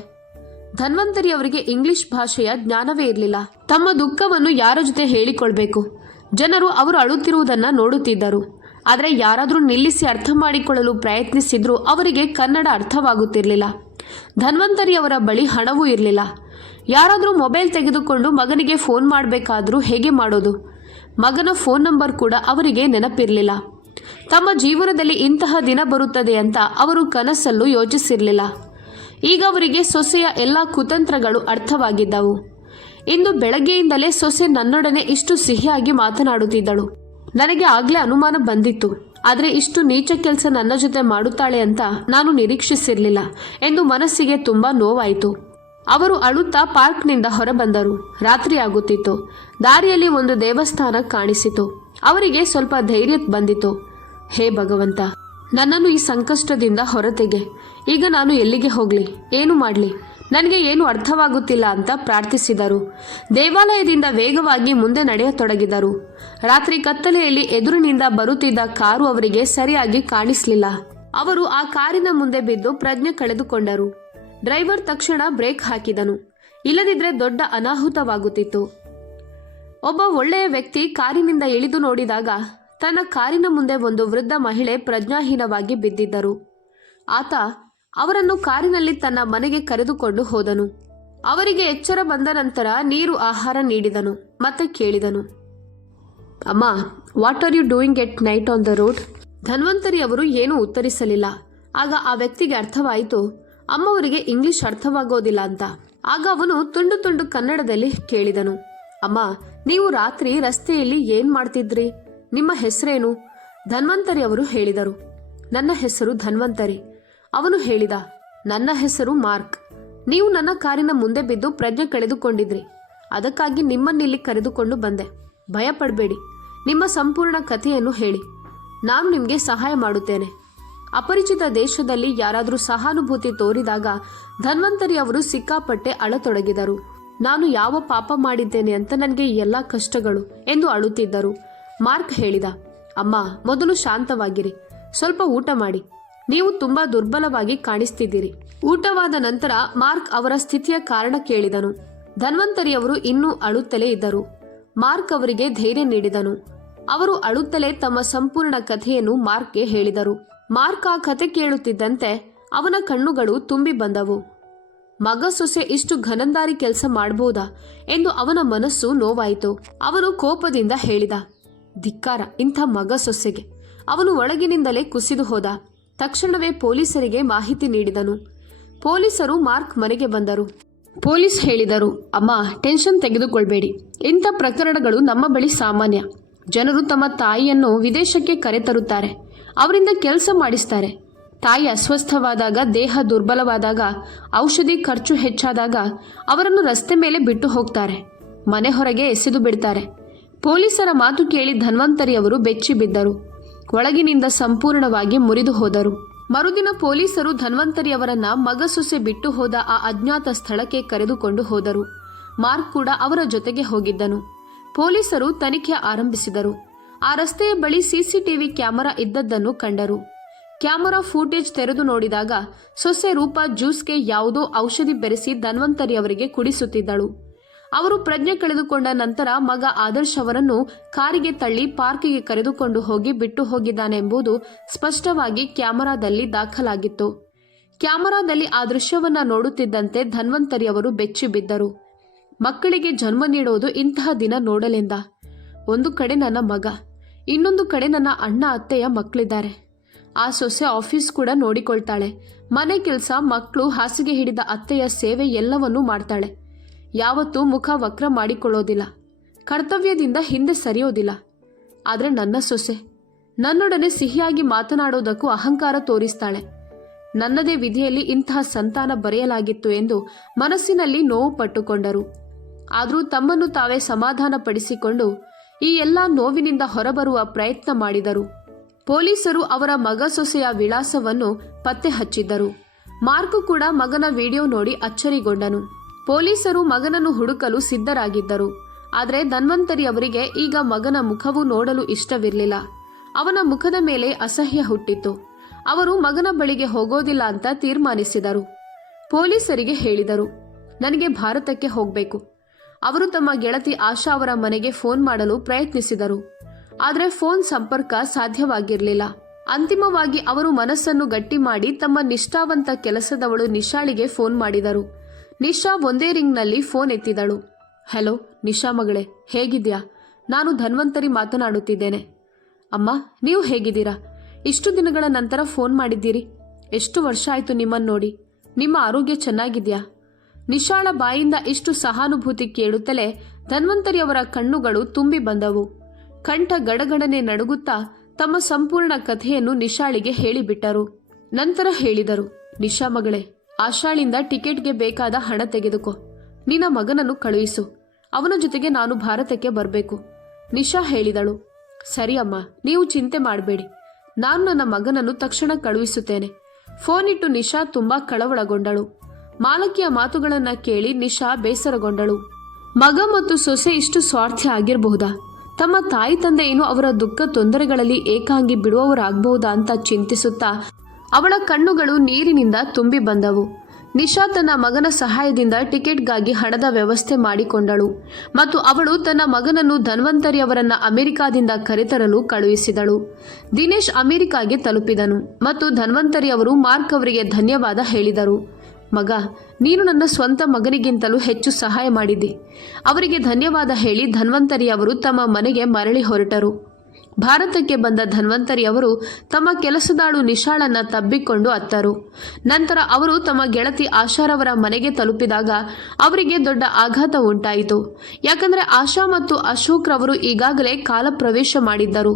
ಧನ್ವಂತರಿ ಅವರಿಗೆ ಇಂಗ್ಲಿಷ್ ಭಾಷೆಯ ಜ್ಞಾನವೇ ಇರಲಿಲ್ಲ. ತಮ್ಮ ದುಃಖವನ್ನು ಯಾರ ಜೊತೆ ಹೇಳಿಕೊಳ್ಬೇಕು? ಜನರು ಅವರು ಅಳುತ್ತಿರುವುದನ್ನ ನೋಡುತ್ತಿದ್ದರು. ಆದರೆ ಯಾರಾದರೂ ನಿಲ್ಲಿಸಿ ಅರ್ಥ ಮಾಡಿಕೊಳ್ಳಲು ಪ್ರಯತ್ನಿಸಿದ್ರೂ ಅವರಿಗೆ ಕನ್ನಡ ಅರ್ಥವಾಗುತ್ತಿರಲಿಲ್ಲ. ಧನ್ವಂತರಿ ಅವರ ಬಳಿ ಹಣವೂ ಇರಲಿಲ್ಲ. ಯಾರಾದರೂ ಮೊಬೈಲ್ ತೆಗೆದುಕೊಂಡು ಮಗನಿಗೆ ಫೋನ್ ಮಾಡಬೇಕಾದ್ರೂ ಹೇಗೆ ಮಾಡೋದು? ಮಗನ ಫೋನ್ ನಂಬರ್ ಕೂಡ ಅವರಿಗೆ ನೆನಪಿರಲಿಲ್ಲ. ತಮ್ಮ ಜೀವನದಲ್ಲಿ ಇಂತಹ ದಿನ ಬರುತ್ತದೆ ಅಂತ ಅವರು ಕನಸಲ್ಲೂ ಯೋಚಿಸಿರಲಿಲ್ಲ. ಈಗ ಅವರಿಗೆ ಸೊಸೆಯ ಎಲ್ಲ ಕುತಂತ್ರಗಳು ಅರ್ಥವಾಗಿದ್ದವು. ಇಂದು ಬೆಳಗ್ಗೆಯಿಂದಲೇ ಸೊಸೆ ನನ್ನೊಡನೆ ಇಷ್ಟು ಸಿಹಿಯಾಗಿ ಮಾತನಾಡುತ್ತಿದ್ದಳು. ನನಗೆ ಆಗ್ಲೇ ಅನುಮಾನ ಬಂದಿತ್ತು. ಆದರೆ ಇಷ್ಟು ನೀಚ ಕೆಲಸ ನನ್ನ ಜೊತೆ ಮಾಡುತ್ತಾಳೆ ಅಂತ ನಾನು ನಿರೀಕ್ಷಿಸಿರಲಿಲ್ಲ ಎಂದು ಮನಸ್ಸಿಗೆ ತುಂಬಾ ನೋವಾಯಿತು. ಅವರು ಅಳುತ್ತಾ ಪಾರ್ಕ್ನಿಂದ ಹೊರಬಂದರು. ರಾತ್ರಿ ಆಗುತ್ತಿತ್ತು. ದಾರಿಯಲ್ಲಿ ಒಂದು ದೇವಸ್ಥಾನ ಕಾಣಿಸಿತು. ಅವರಿಗೆ ಸ್ವಲ್ಪ ಧೈರ್ಯ ಬಂದಿತು. ಹೇ ಭಗವಂತ, ನನ್ನನ್ನು ಈ ಸಂಕಷ್ಟದಿಂದ ಹೊರತೆಗೆ. ಈಗ ನಾನು ಎಲ್ಲಿಗೆ ಹೋಗಲಿ, ಏನು ಮಾಡಲಿ, ನನಗೆ ಏನು ಅರ್ಥವಾಗುತ್ತಿಲ್ಲ ಅಂತ ಪ್ರಾರ್ಥಿಸಿದರು. ದೇವಾಲಯದಿಂದ ವೇಗವಾಗಿ ಮುಂದೆ ನಡೆಯತೊಡಗಿದರು. ರಾತ್ರಿ ಕತ್ತಲೆಯಲ್ಲಿ ಎದುರಿನಿಂದ ಬರುತ್ತಿದ್ದ ಕಾರು ಅವರಿಗೆ ಸರಿಯಾಗಿ ಕಾಣಿಸಲಿಲ್ಲ. ಅವರು ಆ ಕಾರಿನ ಮುಂದೆ ಬಿದ್ದು ಪ್ರಜ್ಞೆ ಕಳೆದುಕೊಂಡರು. ಡ್ರೈವರ್ ತಕ್ಷಣ ಬ್ರೇಕ್ ಹಾಕಿದನು. ಇಲ್ಲದಿದ್ರೆ ದೊಡ್ಡ ಅನಾಹುತವಾಗುತ್ತಿತ್ತು. ಒಬ್ಬ ಒಳ್ಳೆಯ ವ್ಯಕ್ತಿ ಕಾರಿನಿಂದ ಇಳಿದು ನೋಡಿದಾಗ ತನ್ನ ಕಾರಿನ ಮುಂದೆ ಒಂದು ವೃದ್ಧ ಮಹಿಳೆ ಪ್ರಜ್ಞಾಹೀನವಾಗಿ ಬಿದ್ದಿದ್ದರು. ಆತ ಅವರನ್ನು ಕಾರಿನಲ್ಲಿ ತನ್ನ ಮನೆಗೆ ಕರೆದುಕೊಂಡು ಹೋದನು. ಅವರಿಗೆ ಎಚ್ಚರ ಬಂದ ನಂತರ ನೀರು ಆಹಾರ ನೀಡಿದನು. ಮತ್ತೆ ಕೇಳಿದನು, ಅಮ್ಮ, what are you doing at night on the road? Dhanvantari ಅವರು ಏನೂ ಉತ್ತರಿಸಲಿಲ್ಲ. ಆಗ ಆ ವ್ಯಕ್ತಿಗೆ ಅರ್ಥವಾಯಿತು ಅಮ್ಮವರಿಗೆ ಇಂಗ್ಲಿಷ್ ಅರ್ಥವಾಗೋದಿಲ್ಲ ಅಂತ. ಆಗ ಅವನು ತುಂಡು ತುಂಡು ಕನ್ನಡದಲ್ಲಿ ಕೇಳಿದನು, ಅಮ್ಮ, ನೀವು ರಾತ್ರಿ ರಸ್ತೆಯಲ್ಲಿ ಏನ್ ಮಾಡ್ತಿದ್ರಿ? ನಿಮ್ಮ ಹೆಸರೇನು? ಧನ್ವಂತರಿ ಅವರು ಹೇಳಿದರು, ನನ್ನ ಹೆಸರು ಧನ್ವಂತರಿ. ಅವನು ಹೇಳಿದ, ನನ್ನ ಹೆಸರು ಮಾರ್ಕ್. ನೀವು ನನ್ನ ಕಾರಿನ ಮುಂದೆ ಬಿದ್ದು ಪ್ರಜ್ಞೆ ಕಳೆದುಕೊಂಡಿದ್ರಿ. ಅದಕ್ಕಾಗಿ ನಿಮ್ಮನ್ನಿಲ್ಲಿ ಕರೆದುಕೊಂಡು ಬಂದೆ. ಭಯ ಪಡಬೇಡಿ, ನಿಮ್ಮ ಸಂಪೂರ್ಣ ಕಥೆಯನ್ನು ಹೇಳಿ, ನಾನು ನಿಮಗೆ ಸಹಾಯ ಮಾಡುತ್ತೇನೆ. ಅಪರಿಚಿತ ದೇಶದಲ್ಲಿ ಯಾರಾದರೂ ಸಹಾನುಭೂತಿ ತೋರಿದಾಗ ಧನ್ವಂತರಿ ಅವರು ಸಿಕ್ಕಾಪಟ್ಟೆ ಅಳತೊಡಗಿದರು. ನಾನು ಯಾವ ಪಾಪ ಮಾಡಿದ್ದೇನೆ ಅಂತ ನನಗೆ ಎಲ್ಲ ಕಷ್ಟಗಳು ಎಂದು ಅಳುತ್ತಿದ್ದರು. ಮಾರ್ಕ್ ಹೇಳಿದ, ಅಮ್ಮ, ಮೊದಲು ಶಾಂತವಾಗಿರಿ, ಸ್ವಲ್ಪ ಊಟ ಮಾಡಿ. ನೀವು ತುಂಬಾ ದುರ್ಬಲವಾಗಿ ಕಾಣಿಸ್ತಿದ್ದೀರಿ. ಊಟವಾದ ನಂತರ ಮಾರ್ಕ್ ಅವರ ಸ್ಥಿತಿಯ ಕಾರಣ ಕೇಳಿದನು. ಧನ್ವಂತರಿ ಅವರು ಇನ್ನೂ ಅಳುತ್ತಲೇ ಇದ್ದರು. ಮಾರ್ಕ್ ಅವರಿಗೆ ಧೈರ್ಯ ನೀಡಿದನು. ಅವರು ಅಳುತ್ತಲೇ ತಮ್ಮ ಸಂಪೂರ್ಣ ಕಥೆಯನ್ನು ಮಾರ್ಕ್ಗೆ ಹೇಳಿದರು. ಮಾರ್ಕ್ ಆ ಕಥೆ ಕೇಳುತ್ತಿದ್ದಂತೆ ಅವನ ಕಣ್ಣುಗಳು ತುಂಬಿ ಬಂದವು. ಮಗ ಸೊಸೆ ಇಷ್ಟು ಘನಂದಾರಿ ಕೆಲಸ ಮಾಡಬಹುದಾ ಎಂದು ಅವನ ಮನಸ್ಸು ನೋವಾಯಿತು. ಅವನು ಕೋಪದಿಂದ ಹೇಳಿದ, ಧಿಕ್ಕಾರ ಇಂಥ ಮಗ ಸೊಸೆಗೆ. ಅವನು ಒಳಗಿನಿಂದಲೇ ಕುಸಿದು ಹೋದ. ತಕ್ಷಣವೇ ಪೊಲೀಸರಿಗೆ ಮಾಹಿತಿ ನೀಡಿದನು. ಪೊಲೀಸರು ಮಾರ್ಕ್ ಮನೆಗೆ ಬಂದರು. ಪೊಲೀಸ್ ಹೇಳಿದರು, ಅಮ್ಮ, ಟೆನ್ಷನ್ ತೆಗೆದುಕೊಳ್ಬೇಡಿ. ಇಂಥ ಪ್ರಕರಣಗಳು ನಮ್ಮ ಬಳಿ ಸಾಮಾನ್ಯ. ಜನರು ತಮ್ಮ ತಾಯಿಯನ್ನು ವಿದೇಶಕ್ಕೆ ಕರೆತರುತ್ತಾರೆ, ಅವರಿಂದ ಕೆಲಸ ಮಾಡಿಸ್ತಾರೆ. ತಾಯಿ ಅಸ್ವಸ್ಥವಾದಾಗ, ದೇಹ ದುರ್ಬಲವಾದಾಗ, ಔಷಧಿ ಖರ್ಚು ಹೆಚ್ಚಾದಾಗ ಅವರನ್ನು ರಸ್ತೆ ಮೇಲೆ ಬಿಟ್ಟು ಹೋಗ್ತಾರೆ, ಮನೆ ಹೊರಗೆ ಎಸೆದು ಬಿಡ್ತಾರೆ. ಪೊಲೀಸರ ಮಾತು ಕೇಳಿ ಧನ್ವಂತರಿ ಅವರು ಬೆಚ್ಚಿ ಬಿದ್ದರು. ಒಳಗಿನಿಂದ ಸಂಪೂರ್ಣವಾಗಿ ಮುರಿದು ಹೋದರು. ಮರುದಿನ ಪೊಲೀಸರು ಧನ್ವಂತರಿ ಅವರನ್ನ ಮಗ ಸೊಸೆ ಬಿಟ್ಟು ಹೋದ ಆ ಅಜ್ಞಾತ ಸ್ಥಳಕ್ಕೆ ಕರೆದುಕೊಂಡು ಹೋದರು. ಮಾರ್ಕ್ ಕೂಡ ಅವರ ಜೊತೆಗೆ ಹೋಗಿದ್ದನು. ಪೊಲೀಸರು ತನಿಖೆ ಆರಂಭಿಸಿದರು. ಆ ರಸ್ತೆಯ ಬಳಿ ಸಿಸಿಟಿವಿ ಕ್ಯಾಮೆರಾ ಇದ್ದದ್ದನ್ನು ಕಂಡರು. ಕ್ಯಾಮೆರಾ ಫೂಟೇಜ್ ತೆರೆದು ನೋಡಿದಾಗ ಸೊಸೆ ರೂಪಾ ಜ್ಯೂಸ್ಗೆ ಯಾವುದೋ ಔಷಧಿ ಬೆರೆಸಿ ಧನ್ವಂತರಿ ಅವರಿಗೆ ಕುಡಿಸುತ್ತಿದ್ದಳು. ಅವರು ಪ್ರಜ್ಞೆ ಕಳೆದುಕೊಂಡ ನಂತರ ಮಗ ಆದರ್ಶ್ ಅವರನ್ನು ಕಾರಿಗೆ ತಳ್ಳಿ ಪಾರ್ಕಿಗೆ ಕರೆದುಕೊಂಡು ಹೋಗಿ ಬಿಟ್ಟು ಹೋಗಿದ್ದಾನೆಂಬುದು ಸ್ಪಷ್ಟವಾಗಿ ಕ್ಯಾಮೆರಾದಲ್ಲಿ ದಾಖಲಾಗಿತ್ತು. ಕ್ಯಾಮೆರಾದಲ್ಲಿ ಆ ದೃಶ್ಯವನ್ನ ನೋಡುತ್ತಿದ್ದಂತೆ ಧನ್ವಂತರಿ ಅವರು ಬೆಚ್ಚಿ ಬಿದ್ದರು. ಮಕ್ಕಳಿಗೆ ಜನ್ಮ ನೀಡುವುದು ಇಂತಹ ದಿನ ನೋಡಲೆಂದ. ಒಂದು ಕಡೆ ನನ್ನ ಮಗ, ಇನ್ನೊಂದು ಕಡೆ ನನ್ನ ಅಣ್ಣ ಅತ್ತೆಯ ಮಕ್ಕಳಿದ್ದಾರೆ. ಆ ಸೊಸೆ ಆಫೀಸ್ ಕೂಡ ನೋಡಿಕೊಳ್ತಾಳೆ. ಮನೆ ಕೆಲಸ, ಮಕ್ಕಳು, ಹಾಸಿಗೆ ಹಿಡಿದ ಅತ್ತೆಯ ಸೇವೆ ಎಲ್ಲವನ್ನೂ ಮಾಡ್ತಾಳೆ. ಯಾವತ್ತೂ ಮುಖ ವಕ್ರ ಮಾಡಿಕೊಳ್ಳೋದಿಲ್ಲ, ಕರ್ತವ್ಯದಿಂದ ಹಿಂದೆ ಸರಿಯೋದಿಲ್ಲ. ಆದರೆ ನನ್ನ ಸೊಸೆ ನನ್ನೊಡನೆ ಸಿಹಿಯಾಗಿ ಮಾತನಾಡೋದಕ್ಕೂ ಅಹಂಕಾರ ತೋರಿಸ್ತಾಳೆ. ನನ್ನದೇ ವಿಧಿಯಲ್ಲಿ ಇಂತಹ ಸಂತಾನ ಬರೆಯಲಾಗಿತ್ತು ಎಂದು ಮನಸ್ಸಿನಲ್ಲಿ ನೋವು ಪಟ್ಟುಕೊಂಡರು. ಆದರೂ ತಮ್ಮನ್ನು ತಾವೇ ಸಮಾಧಾನ ಪಡಿಸಿಕೊಂಡು ಈ ಎಲ್ಲ ನೋವಿನಿಂದ ಹೊರಬರುವ ಪ್ರಯತ್ನ ಮಾಡಿದರು. ಪೊಲೀಸರು ಅವರ ಮಗ ಸೊಸೆಯ ವಿಳಾಸವನ್ನು ಪತ್ತೆ ಹಚ್ಚಿದ್ದರು. ಮಾರ್ಕ್ ಕೂಡ ಮಗನ ವಿಡಿಯೋ ನೋಡಿ ಅಚ್ಚರಿಗೊಂಡನು. ಪೊಲೀಸರು ಮಗನನ್ನು ಹುಡುಕಲು ಸಿದ್ಧರಾಗಿದ್ದರು. ಆದರೆ ಧನ್ವಂತರಿ ಅವರಿಗೆ ಈಗ ಮಗನ ಮುಖವು ನೋಡಲು ಇಷ್ಟವಿರಲಿಲ್ಲ. ಅವನ ಮುಖದ ಮೇಲೆ ಅಸಹ್ಯ ಹುಟ್ಟಿತ್ತು. ಅವರು ಮಗನ ಬಳಿಗೆ ಹೋಗೋದಿಲ್ಲ ಅಂತ ತೀರ್ಮಾನಿಸಿದರು. ಪೊಲೀಸರಿಗೆ ಹೇಳಿದರು, ನನಗೆ ಭಾರತಕ್ಕೆ ಹೋಗಬೇಕು. ಅವರು ತಮ್ಮ ಗೆಳತಿ ಆಶಾ ಅವರ ಮನೆಗೆ ಫೋನ್ ಮಾಡಲು ಪ್ರಯತ್ನಿಸಿದರು. ಆದರೆ ಫೋನ್ ಸಂಪರ್ಕ ಸಾಧ್ಯವಾಗಿರಲಿಲ್ಲ. ಅಂತಿಮವಾಗಿ ಅವರು ಮನಸ್ಸನ್ನು ಗಟ್ಟಿ ಮಾಡಿ ತಮ್ಮ ನಿಷ್ಠಾವಂತ ಕೆಲಸದವಳು ನಿಶಾಳಿಗೆ ಫೋನ್ ಮಾಡಿದರು. ನಿಶಾ ಒಂದೇ ರಿಂಗ್ನಲ್ಲಿ ಫೋನ್ ಎತ್ತಿದಳು. ಹಲೋ ನಿಶಾ ಮಗಳೇ, ಹೇಗಿದ್ಯಾ? ನಾನು ಧನ್ವಂತರಿ ಮಾತನಾಡುತ್ತಿದ್ದೇನೆ. ಅಮ್ಮ, ನೀವು ಹೇಗಿದ್ದೀರಾ? ಇಷ್ಟು ದಿನಗಳ ನಂತರ ಫೋನ್ ಮಾಡಿದ್ದೀರಿ. ಎಷ್ಟು ವರ್ಷ ಆಯಿತು ನಿಮ್ಮನ್ನು ನೋಡಿ. ನಿಮ್ಮ ಆರೋಗ್ಯ ಚೆನ್ನಾಗಿದೆಯಾ? ನಿಶಾಳ ಬಾಯಿಂದ ಇಷ್ಟು ಸಹಾನುಭೂತಿ ಕೇಳುತ್ತಲೇ ಧನ್ವಂತರಿ ಅವರ ಕಣ್ಣುಗಳು ತುಂಬಿ ಬಂದವು. ಕಂಠ ಗಡಗಡನೆ ನಡುಗುತ್ತಾ ತಮ್ಮ ಸಂಪೂರ್ಣ ಕಥೆಯನ್ನು ನಿಶಾಳಿಗೆ ಹೇಳಿಬಿಟ್ಟರು. ನಂತರ ಹೇಳಿದರು, ನಿಶಾ ಮಗಳೇ, ಆಶಾಳಿಂದ ಟಿಕೆಟ್ಗೆ ಬೇಕಾದ ಹಣ ತೆಗೆದುಕೋ. ನಿನ್ನ ಮಗನನ್ನು ಕಳುಹಿಸು. ಅವನ ಜೊತೆಗೆ ನಾನು ಭಾರತಕ್ಕೆ ಬರಬೇಕು. ನಿಶಾ ಹೇಳಿದಳು, ಸರಿ ಅಮ್ಮ, ನೀವು ಚಿಂತೆ ಮಾಡಬೇಡಿ. ನಾನು ನನ್ನ ಮಗನನ್ನು ತಕ್ಷಣ ಕಳುಹಿಸುತ್ತೇನೆ. ಫೋನ್ ಇಟ್ಟು ನಿಶಾ ತುಂಬಾ ಕಳವಳಗೊಂಡಳು. ಮಾಲಕಿಯ ಮಾತುಗಳನ್ನ ಕೇಳಿ ನಿಶಾ ಬೇಸರಗೊಂಡಳು. ಮಗ ಮತ್ತು ಸೊಸೆ ಇಷ್ಟು ಸ್ವಾರ್ಥಿ ಆಗಿರಬಹುದಾ? ತಮ್ಮ ತಾಯಿ ತಂದೆಯನ್ನು ಅವರ ದುಃಖ ತೊಂದರೆಗಳಲ್ಲಿ ಏಕಾಂಗಿ ಬಿಡುವವರಾಗಬಹುದಾ ಅಂತ ಚಿಂತಿಸುತ್ತಾ ಅವಳ ಕಣ್ಣುಗಳು ನೀರಿನಿಂದ ತುಂಬಿ ಬಂದವು. ನಿಶಾ ತನ್ನ ಮಗನ ಸಹಾಯದಿಂದ ಟಿಕೆಟ್ಗಾಗಿ ಹಣದ ವ್ಯವಸ್ಥೆ ಮಾಡಿಕೊಂಡಳು ಮತ್ತು ಅವಳು ತನ್ನ ಮಗನನ್ನು ಧನ್ವಂತರಿ ಅವರನ್ನ ಅಮೆರಿಕಾದಿಂದ ಕರೆತರಲು ಕಳುಹಿಸಿದಳು. ದಿನೇಶ್ ಅಮೆರಿಕಾಗೆ ತಲುಪಿದನು ಮತ್ತು ಧನ್ವಂತರಿ ಅವರು ಮಾರ್ಕ್ ಅವರಿಗೆ ಧನ್ಯವಾದ ಹೇಳಿದರು. ಮಗ, ನೀನು ನನ್ನ ಸ್ವಂತ ಮಗನಿಗಿಂತಲೂ ಹೆಚ್ಚು ಸಹಾಯ ಮಾಡಿದ್ದಿ. ಅವರಿಗೆ ಧನ್ಯವಾದ ಹೇಳಿ ಧನ್ವಂತರಿ ಅವರು ತಮ್ಮ ಮನೆಗೆ ಮರಳಿ ಹೊರಟರು. ಭಾರತಕ್ಕೆ ಬಂದ ಧನ್ವಂತರಿ ಅವರು ತಮ್ಮ ಕೆಲಸದಾಳು ನಿಶಾಳನ್ನ ತಬ್ಬಿಕೊಂಡು ಅತ್ತರು. ನಂತರ ಅವರು ತಮ್ಮ ಗೆಳತಿ ಆಶಾರವರ ಮನೆಗೆ ತಲುಪಿದಾಗ ಅವರಿಗೆ ದೊಡ್ಡ ಆಘಾತ ಉಂಟಾಯಿತು. ಯಾಕಂದ್ರೆ ಆಶಾ ಮತ್ತು ಅಶೋಕ್ ರವರು ಈಗಾಗಲೇ ಕಾಲ ಪ್ರವೇಶ ಮಾಡಿದ್ದರು.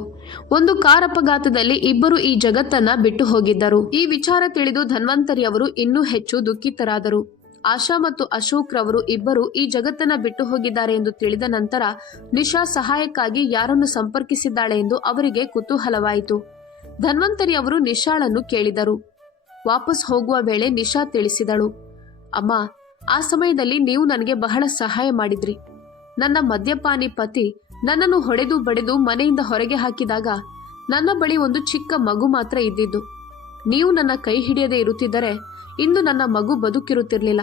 ಒಂದು ಕಾರ್ ಅಪಘಾತದಲ್ಲಿ ಇಬ್ಬರು ಈ ಜಗತ್ತನ್ನ ಬಿಟ್ಟು ಹೋಗಿದ್ದರು. ಈ ವಿಚಾರ ತಿಳಿದು ಧನ್ವಂತರಿ ಅವರು ಇನ್ನೂ ಹೆಚ್ಚು ದುಃಖಿತರಾದರು. ಆಶಾ ಮತ್ತು ಅಶೋಕ್ ರವರು ಇಬ್ಬರು ಈ ಜಗತ್ತನ್ನ ಬಿಟ್ಟು ಹೋಗಿದ್ದಾರೆ ಎಂದು ತಿಳಿದ ನಂತರ ನಿಶಾ ಸಹಾಯಕ್ಕಾಗಿ ಯಾರನ್ನು ಸಂಪರ್ಕಿಸಿದ್ದಾಳೆ ಎಂದು ಅವರಿಗೆ ಕುತೂಹಲವಾಯಿತು. ಧನ್ವಂತರಿ ಅವರು ನಿಶಾಳನ್ನು ಕೇಳಿದರು. ವಾಪಸ್ ಹೋಗುವ ವೇಳೆ ನಿಶಾ ತಿಳಿಸಿದಳು, ಅಮ್ಮ, ಆ ಸಮಯದಲ್ಲಿ ನೀವು ನನಗೆ ಬಹಳ ಸಹಾಯ ಮಾಡಿದ್ರಿ. ನನ್ನ ಮದ್ಯಪಾನಿ ಪತಿ ನನ್ನನ್ನು ಹೊಡೆದು ಬಡಿದು ಮನೆಯಿಂದ ಹೊರಗೆ ಹಾಕಿದಾಗ ನನ್ನ ಬಳಿ ಒಂದು ಚಿಕ್ಕ ಮಗು ಮಾತ್ರ ಇದ್ದಿದ್ದು. ನೀವು ನನ್ನ ಕೈ ಹಿಡಿಯದೇ ಇರುತ್ತಿದ್ದರೆ ಇಂದು ನನ್ನ ಮಗು ಬದುಕಿರುತ್ತಿರಲಿಲ್ಲ.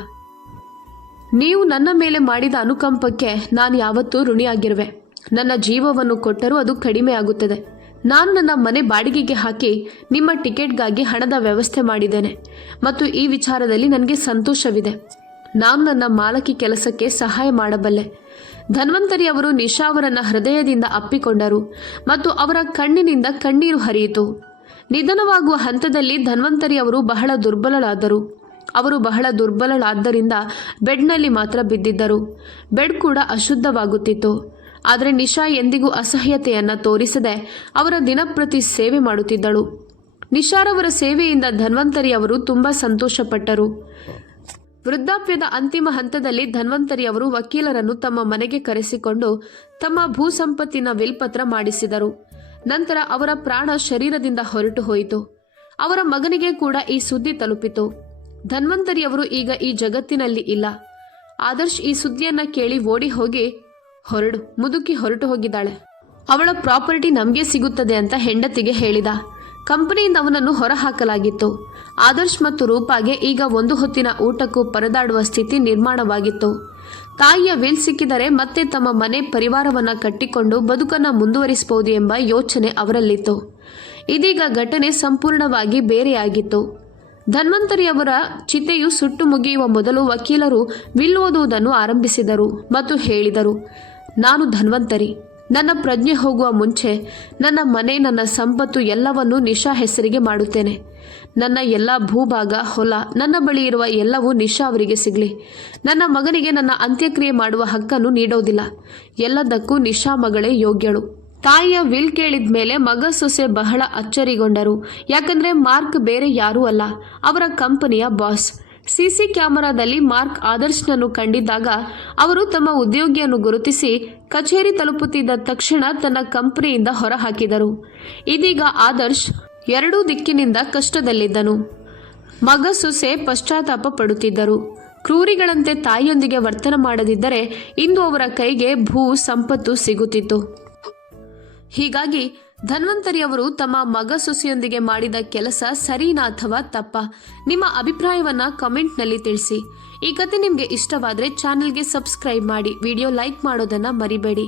ನೀವು ನನ್ನ ಮೇಲೆ ಮಾಡಿದ ಅನುಕಂಪಕ್ಕೆ ನಾನು ಯಾವತ್ತೂ ಋಣಿಯಾಗಿರುವೆ. ನನ್ನ ಜೀವವನ್ನು ಕೊಟ್ಟರೂ ಅದು ಕಡಿಮೆ ಆಗುತ್ತದೆ. ನಾನು ನನ್ನ ಮನೆ ಬಾಡಿಗೆಗೆ ಹಾಕಿ ನಿಮ್ಮ ಟಿಕೆಟ್ಗಾಗಿ ಹಣದ ವ್ಯವಸ್ಥೆ ಮಾಡಿದ್ದೇನೆ ಮತ್ತು ಈ ವಿಚಾರದಲ್ಲಿ ನನಗೆ ಸಂತೋಷವಿದೆ. ನಾನು ನನ್ನ ಮಾಲಕಿ ಕೆಲಸಕ್ಕೆ ಸಹಾಯ ಮಾಡಬಲ್ಲೆ. ಧನ್ವಂತರಿ ಅವರು ನಿಶಾ ಅವರನ್ನ ಹೃದಯದಿಂದ ಅಪ್ಪಿಕೊಂಡರು ಮತ್ತು ಅವರ ಕಣ್ಣಿನಿಂದ ಕಣ್ಣೀರು ಹರಿಯಿತು. ನಿಧನವಾಗುವ ಹಂತದಲ್ಲಿ ಧನ್ವಂತರಿ ಅವರು ಬಹಳ ದುರ್ಬಲರಾದರು. ಅವರು ಬಹಳ ದುರ್ಬಲರಾದ್ದರಿಂದ ಬೆಡ್ನಲ್ಲಿ ಮಾತ್ರ ಬಿದ್ದಿದ್ದರು. ಬೆಡ್ ಕೂಡ ಅಶುದ್ಧವಾಗುತ್ತಿತ್ತು. ಆದರೆ ನಿಶಾ ಎಂದಿಗೂ ಅಸಹ್ಯತೆಯನ್ನ ತೋರಿಸದೆ ಅವರ ದಿನಪ್ರತಿ ಸೇವೆ ಮಾಡುತ್ತಿದ್ದಳು. ನಿಶಾರವರ ಸೇವೆಯಿಂದ ಧನ್ವಂತರಿ ಅವರು ತುಂಬಾ ಸಂತೋಷಪಟ್ಟರು. ವೃದ್ಧಾಪ್ಯದ ಅಂತಿಮ ಹಂತದಲ್ಲಿ ಧನ್ವಂತರಿ ಅವರು ವಕೀಲರನ್ನು ತಮ್ಮ ಮನೆಗೆ ಕರೆಸಿಕೊಂಡು ತಮ್ಮ ಭೂ ಸಂಪತ್ತಿನ ವಿಲ್ಪತ್ರ ಮಾಡಿಸಿದರು. ನಂತರ ಅವರ ಪ್ರಾಣ ಶರೀರದಿಂದ ಹೊರಟು ಹೋಯಿತು. ಅವರ ಮಗನಿಗೆ ಕೂಡ ಈ ಸುದ್ದಿ ತಲುಪಿತು. ಧನ್ವಂತರಿ ಅವರು ಈಗ ಈ ಜಗತ್ತಿನಲ್ಲಿ ಇಲ್ಲ. ಆದರ್ಶ್ ಈ ಸುದ್ದಿಯನ್ನ ಕೇಳಿ ಓಡಿ ಹೋಗಿ, ಮುದುಕಿ ಹೊರಟು ಹೋಗಿದ್ದಾಳೆ, ಅವಳ ಪ್ರಾಪರ್ಟಿ ನಮಗೆ ಸಿಗುತ್ತದೆ ಅಂತ ಹೆಂಡತಿಗೆ ಹೇಳಿದ. ಕಂಪನಿಯಿಂದ ಅವನನ್ನು ಹೊರಹಾಕಲಾಗಿತ್ತು. ಆದರ್ಶ್ ಮತ್ತು ರೂಪಾಗೆ ಈಗ ಒಂದು ಹೊತ್ತಿನ ಊಟಕ್ಕೂ ಪರದಾಡುವ ಸ್ಥಿತಿ ನಿರ್ಮಾಣವಾಗಿತ್ತು. ತಾಯಿಯ ವಿಲ್ ಸಿಕ್ಕಿದರೆ ಮತ್ತೆ ತಮ್ಮ ಮನೆ ಪರಿವಾರವನ್ನ ಕಟ್ಟಿಕೊಂಡು ಬದುಕನ್ನ ಮುಂದುವರಿಸಬಹುದು ಎಂಬ ಯೋಚನೆ ಅವರಲ್ಲಿತ್ತು. ಇದೀಗ ಘಟನೆ ಸಂಪೂರ್ಣವಾಗಿ ಬೇರೆಯಾಗಿತ್ತು. ಧನ್ವಂತರಿ ಅವರ ಚಿತೆಯು ಸುಟ್ಟು ಮುಗಿಯುವ ಮೊದಲು ವಕೀಲರು ವಿಲ್ ಓದುವುದನ್ನು ಆರಂಭಿಸಿದರು ಮತ್ತು ಹೇಳಿದರು, ನಾನು ಧನ್ವಂತರಿ. ನನ್ನ ಪ್ರಜ್ಞೆ ಹೋಗುವ ಮುಂಚೆ ನನ್ನ ಮನೆ, ನನ್ನ ಸಂಪತ್ತು ಎಲ್ಲವನ್ನೂ ನಿಶಾ ಹೆಸರಿಗೆ ಮಾಡುತ್ತೇನೆ. ನನ್ನ ಎಲ್ಲ ಭೂಭಾಗ, ಹೊಲ, ನನ್ನ ಬಳಿ ಇರುವ ಎಲ್ಲವೂ ನಿಶಾ ಅವರಿಗೆ ಸಿಗಲಿ. ನನ್ನ ಮಗನಿಗೆ ನನ್ನ ಅಂತ್ಯಕ್ರಿಯೆ ಮಾಡುವ ಹಕ್ಕನ್ನು ನೀಡೋದಿಲ್ಲ. ಎಲ್ಲದಕ್ಕೂ ನಿಶಾ ಮಗಳೇ ಯೋಗ್ಯಳು. ತಾಯಿಯ ವಿಲ್ ಕೇಳಿದ ಮೇಲೆ ಮಗ ಸೊಸೆ ಬಹಳ ಅಚ್ಚರಿಗೊಂಡರು. ಯಾಕಂದ್ರೆ ಮಾರ್ಕ್ ಬೇರೆ ಯಾರೂ ಅಲ್ಲ, ಅವರ ಕಂಪನಿಯ ಬಾಸ್. ಸಿಸಿ ಕ್ಯಾಮೆರಾದಲ್ಲಿ ಮಾರ್ಕ್ ಆದರ್ಶ್ನನ್ನು ಕಂಡಿದ್ದಾಗ ಅವರು ತಮ್ಮ ಉದ್ಯೋಗಿಯನ್ನು ಗುರುತಿಸಿ ಕಚೇರಿ ತಲುಪುತ್ತಿದ್ದ ತಕ್ಷಣ ತನ್ನ ಕಂಪನಿಯಿಂದ ಹೊರಹಾಕಿದರು. ಇದೀಗ ಆದರ್ಶ್ ಎರಡೂ ದಿಕ್ಕಿನಿಂದ ಕಷ್ಟದಲ್ಲಿದ್ದನು. ಮಗ ಸೊಸೆ ಪಶ್ಚಾತ್ತಾಪ ಪಡುತ್ತಿದ್ದರು. ಕ್ರೂರಿಗಳಂತೆ ತಾಯಿಯೊಂದಿಗೆ ವರ್ತನೆ ಮಾಡದಿದ್ದರೆ ಇಂದು ಅವರ ಕೈಗೆ ಭೂ ಸಂಪತ್ತು ಸಿಗುತ್ತಿತ್ತು. ಹೀಗಾಗಿ ಧನ್ವಂತರಿ ಅವರು ತಮ್ಮ ಮಗ ಸೊಸೆಯೊಂದಿಗೆ ಮಾಡಿದ ಕೆಲಸ ಸರಿನಾ ಅಥವಾ ತಪ್ಪ? ನಿಮ್ಮ ಅಭಿಪ್ರಾಯವನ್ನ ಕಮೆಂಟ್ನಲ್ಲಿ ತಿಳಿಸಿ. ಈ ಕತೆ ನಿಮಗೆ ಇಷ್ಟವಾದರೆ ಚಾನೆಲ್ಗೆ ಸಬ್ಸ್ಕ್ರೈಬ್ ಮಾಡಿ, ವಿಡಿಯೋ ಲೈಕ್ ಮಾಡೋದನ್ನ ಮರಿಬೇಡಿ.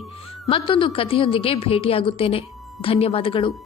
ಮತ್ತೊಂದು ಕಥೆಯೊಂದಿಗೆ ಭೇಟಿಯಾಗುತ್ತೇನೆ. ಧನ್ಯವಾದಗಳು.